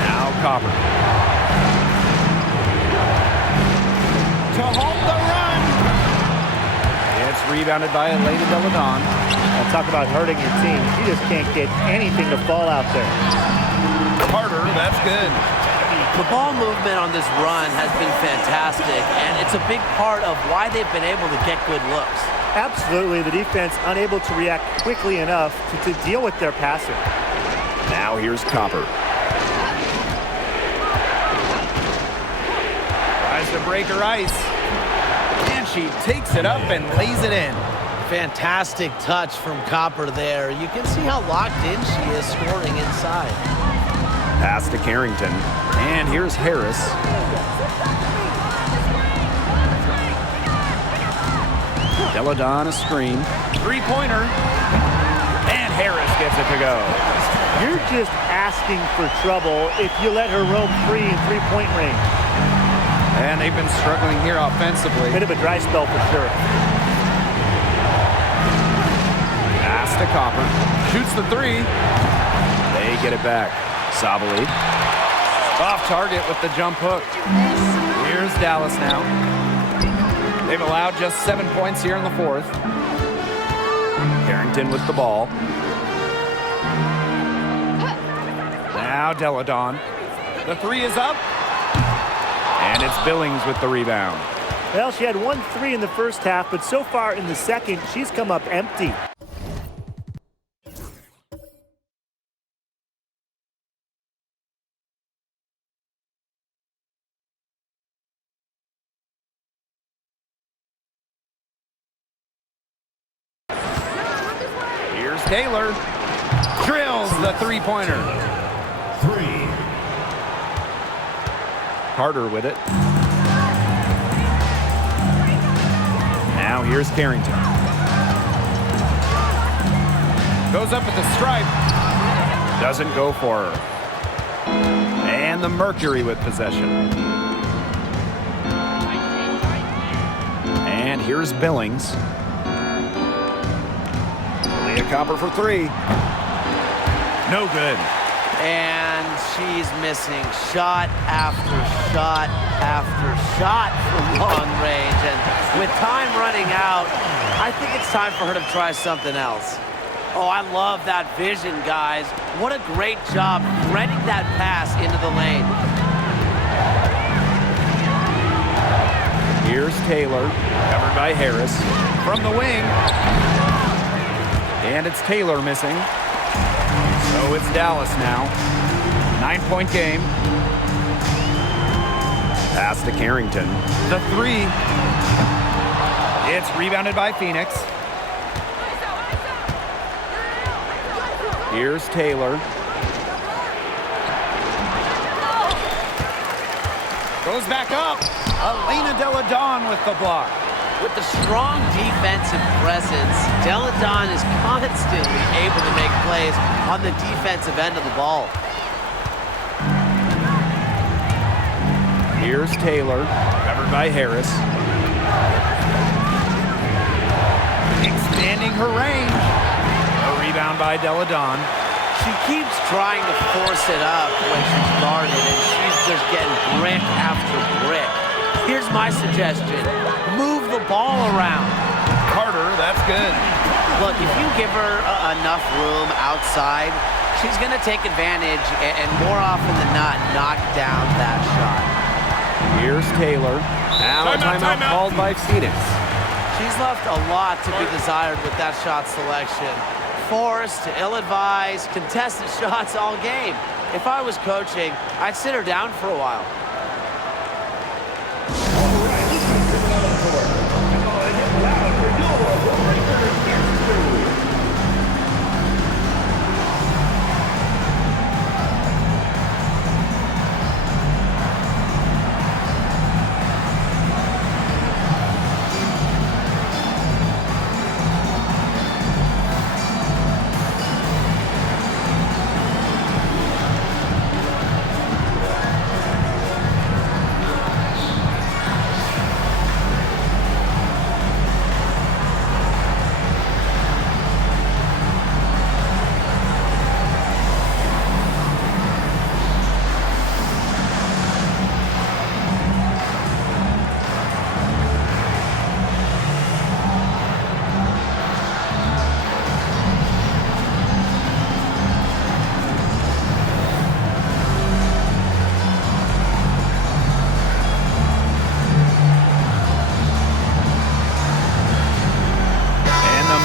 Now Copper. To halt the run. It's rebounded by Elena Deladon. Now talk about hurting your team. She just can't get anything to fall out there. Carter, that's good. The ball movement on this run has been fantastic, and it's a big part of why they've been able to get good looks. Absolutely, the defense unable to react quickly enough to deal with their passing. Now here's Copper. Tries to break her ice. And she takes it up and lays it in. Fantastic touch from Copper there. You can see how locked in she is scoring inside. Pass to Carrington. And here's Harris. Deladon a screen. Three-pointer. And Harris gets it to go. You're just asking for trouble if you let her roam free in three-point range. And they've been struggling here offensively. Bit of a dry spell for sure. Pass to Copper. Shoots the 3. They get it back. Sabali. Off target with the jump hook. Here's Dallas now. They've allowed just 7 points here in the 4th. Carrington with the ball. Now Deladon. The 3 is up. And it's Billings with the rebound. Well, she had 1 3 in the first half, but so far in the second, she's come up empty. Here's Taylor. Drills the three-pointer. 3. Carter with it. Now here's Carrington. Goes up at the stripe. Doesn't go for her. And the Mercury with possession. And here's Billings. Leah Copper for 3. No good. And she's missing shot after shot after shot from long range. And with time running out, I think it's time for her to try something else. Oh, I love that vision, guys. What a great job threading that pass into the lane. Here's Taylor, covered by Harris. From the wing. And it's Taylor missing. So it's Dallas now. 9-point game. Pass to Carrington. The 3. It's rebounded by Phoenix. Here's Taylor. Goes back up. Elena Deladon with the block. With the strong defensive presence, Deladon is constantly able to make plays on the defensive end of the ball. Here's Taylor, covered by Harris. Expanding her range. A rebound by Deladon. She keeps trying to force it up when she's guarded, and she's just getting brick after brick. Here's my suggestion. Move the ball around. Carter, that's good. Look, if you give her enough room outside, She's going to take advantage and more often than not, knock down that shot. Here's Taylor. Now a timeout called by Phoenix. She's left a lot to be desired with that shot selection. Forced, ill-advised, contested shots all game. If I was coaching, I'd sit her down for a while.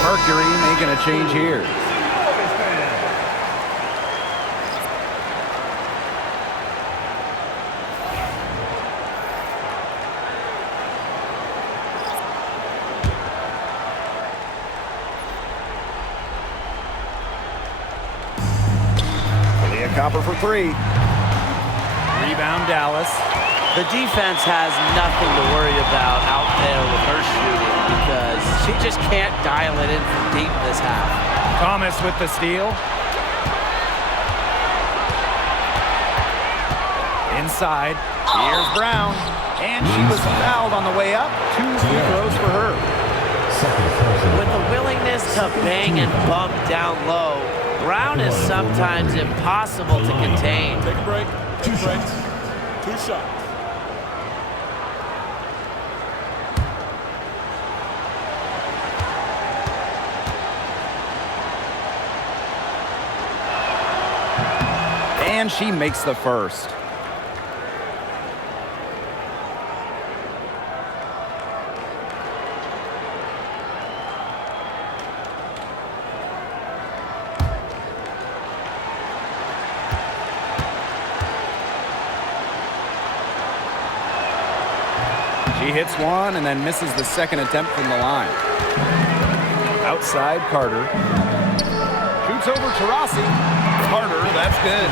Mercury making a change here. Leah Copper for three. Rebound Dallas. The defense has nothing to worry about out there with her shooting because she just can't dial it in from deep this half. Thomas with the steal. Inside. Here's Brown. And she was fouled on the way up. 2 free throws for her. With the willingness to bang and bump down low, Brown is sometimes impossible to contain. Take a break. Two breaks. 2 shots. And she makes the first. She hits one and then misses the second attempt from the line. Outside Carter. Shoots over Taurasi. Carter, that's good.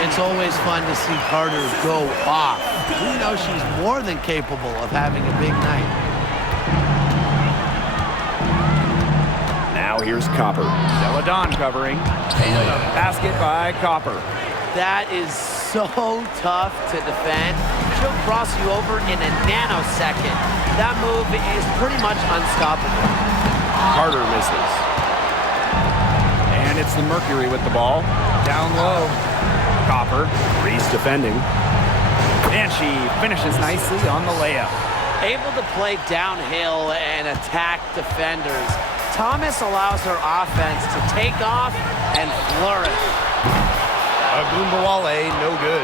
It's always fun to see Carter go off. We know she's more than capable of having a big night. Now here's Copper. Celadon covering. And a basket by Copper. That is so tough to defend. She'll cross you over in a nanosecond. That move is pretty much unstoppable. Carter misses. And it's the Mercury with the ball. Down low. Copper. Reese defending. And she finishes nicely on the layup. Able to play downhill and attack defenders, Thomas allows her offense to take off and flourish. Agumbawale, no good.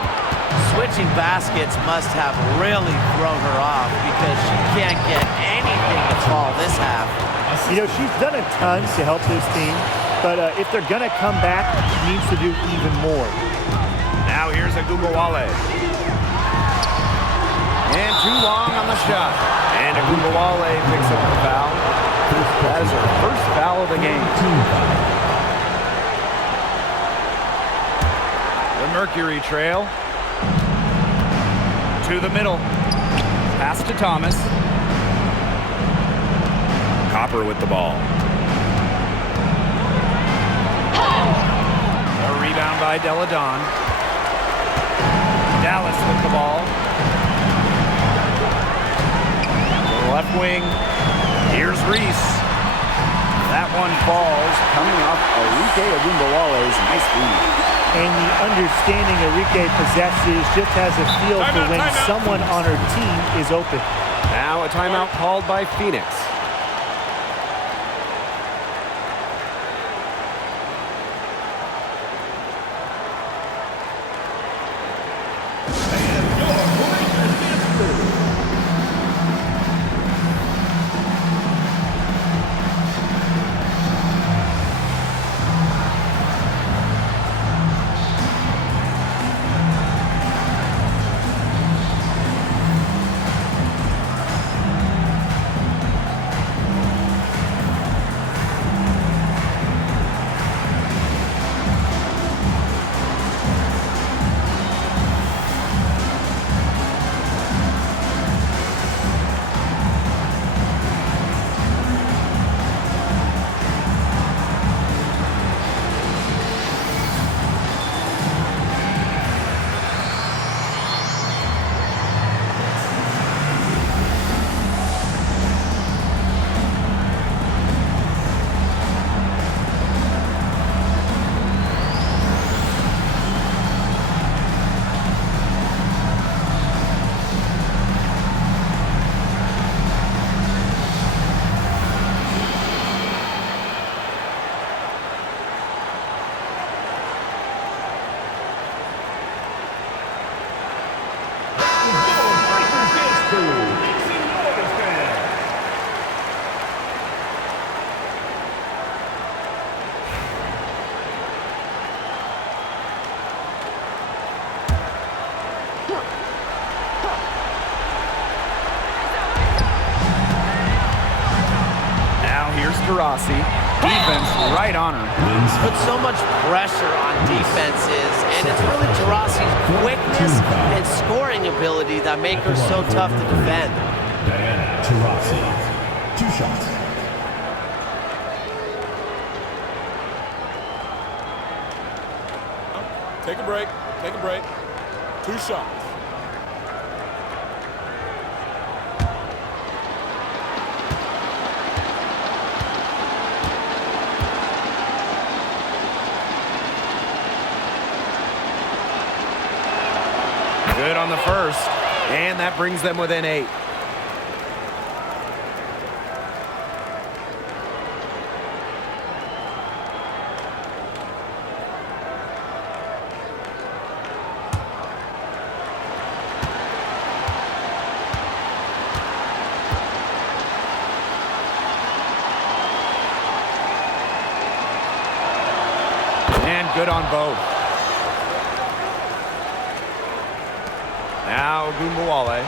Switching baskets must have really thrown her off because she can't get anything to fall this half. You know, she's done a ton to help this team, but if they're going to come back, she needs to do even more. Now here's Agumbawale. And too long on the shot. And Agumbawale picks up the foul. That is her first foul of the game. The Mercury trail. To the middle. Pass to Thomas. Copper with the ball. A rebound by Deladon. Dallas with the ball. To the left wing. Here's Reese. That one falls, coming off Arike Agumbawale's nice lead. And the understanding Arike possesses just has a feel for when someone on her team is open. Now a timeout called by Phoenix. here's Taurasi. Defense right on her. Put so much pressure on defenses, and it's really Taurasi's quickness and scoring ability that make her so tough to defend. Diana Taurasi. 2 shots. Take a break. Take a break. 2 shots. Good on the first, and that brings them within 8. And good on both. Now Gumbawale.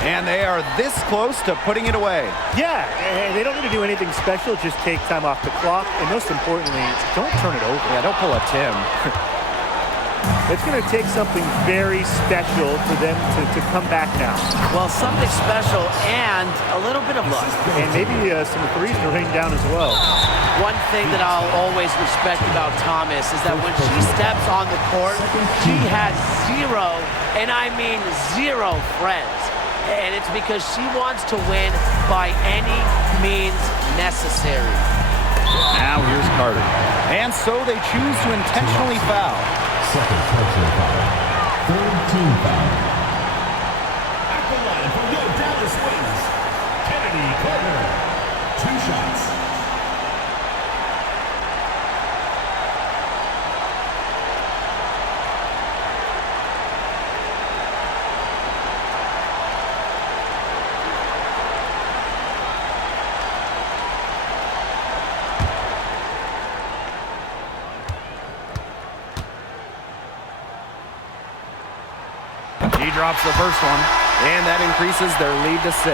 And they are this close to putting it away. Yeah, and they don't need to do anything special. Just take time off the clock. And most importantly, don't turn it over. Yeah, don't pull a Tim. It's going to take something very special for them to come back now. Well, something special and a little bit of luck. And maybe some threes to rain down as well. One thing that I'll always respect about Thomas is that when she steps on the court, she has zero, and I mean zero friends. And it's because she wants to win by any means necessary. Now here's Carter. And so they choose to intentionally foul. Second personal foul. Third team foul. At the line for your Dallas Wings, Kennedy Carter. 2 shots. He drops the first one, and that increases their lead to 6.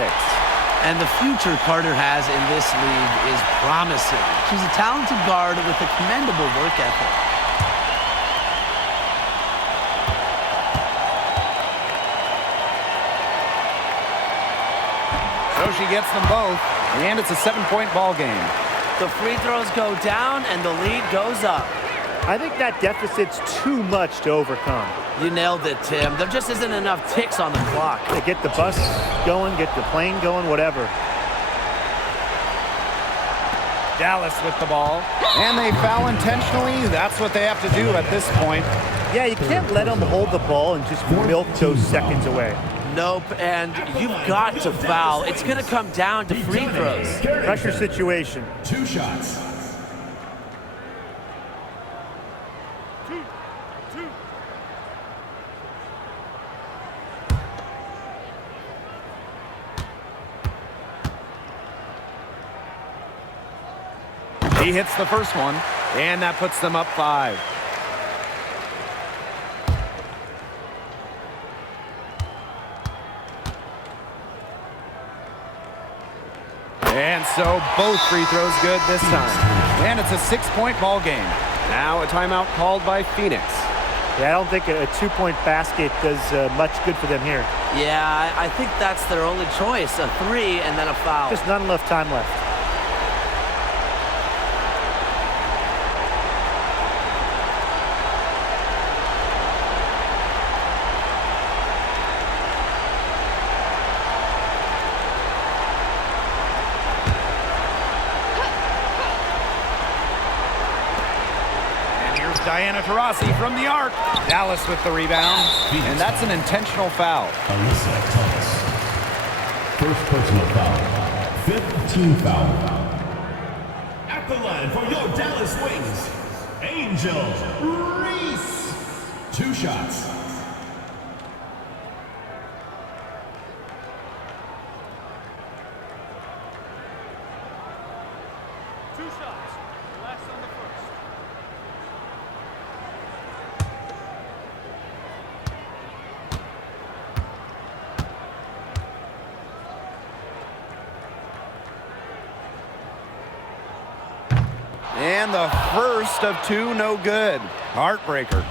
And the future Carter has in this league is promising. She's a talented guard with a commendable work ethic. So she gets them both, and it's a 7-point ball game. The free throws go down, and the lead goes up. I think that deficit's too much to overcome. You nailed it, Tim. There just isn't enough ticks on the clock. They get the bus going, get the plane going, whatever. Dallas with the ball, and they foul intentionally. That's what they have to do at this point. Yeah, you can't let them hold the ball and just milk those seconds away. Nope, and you've got to foul. It's going to come down to free throws. Pressure situation. 2 shots. He hits the first one, and that puts them up 5. And so both free throws good this time. And it's a 6-point ball game. Now a timeout called by Phoenix. Yeah, I don't think a 2-point basket does much good for them here. Yeah, I think that's their only choice, a 3 and then a foul. Just not enough time left. Diana Taurasi from the arc. Dallas with the rebound, and that's an intentional foul. Alyssa Thomas. First personal foul. 5th team foul. At the line for your Dallas Wings, Angel Reese. 2 shots. And the first of two, no good. Heartbreaker.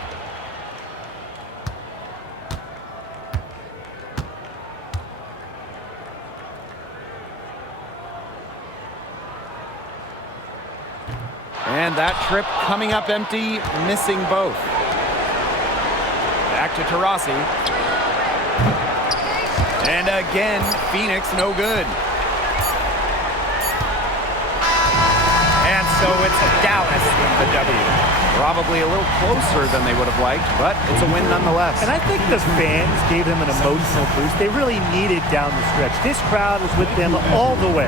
And that trip coming up empty, missing both. Back to Taurasi. And again, Phoenix no good. And so it's Dallas with the W. Probably a little closer than they would have liked, but it's a win nonetheless. And I think the fans gave them an emotional boost. They really needed down the stretch. This crowd was with them all the way.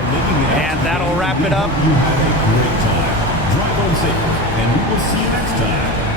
And that'll wrap it up. You have a great time. Drive on safe, and we will see you next time.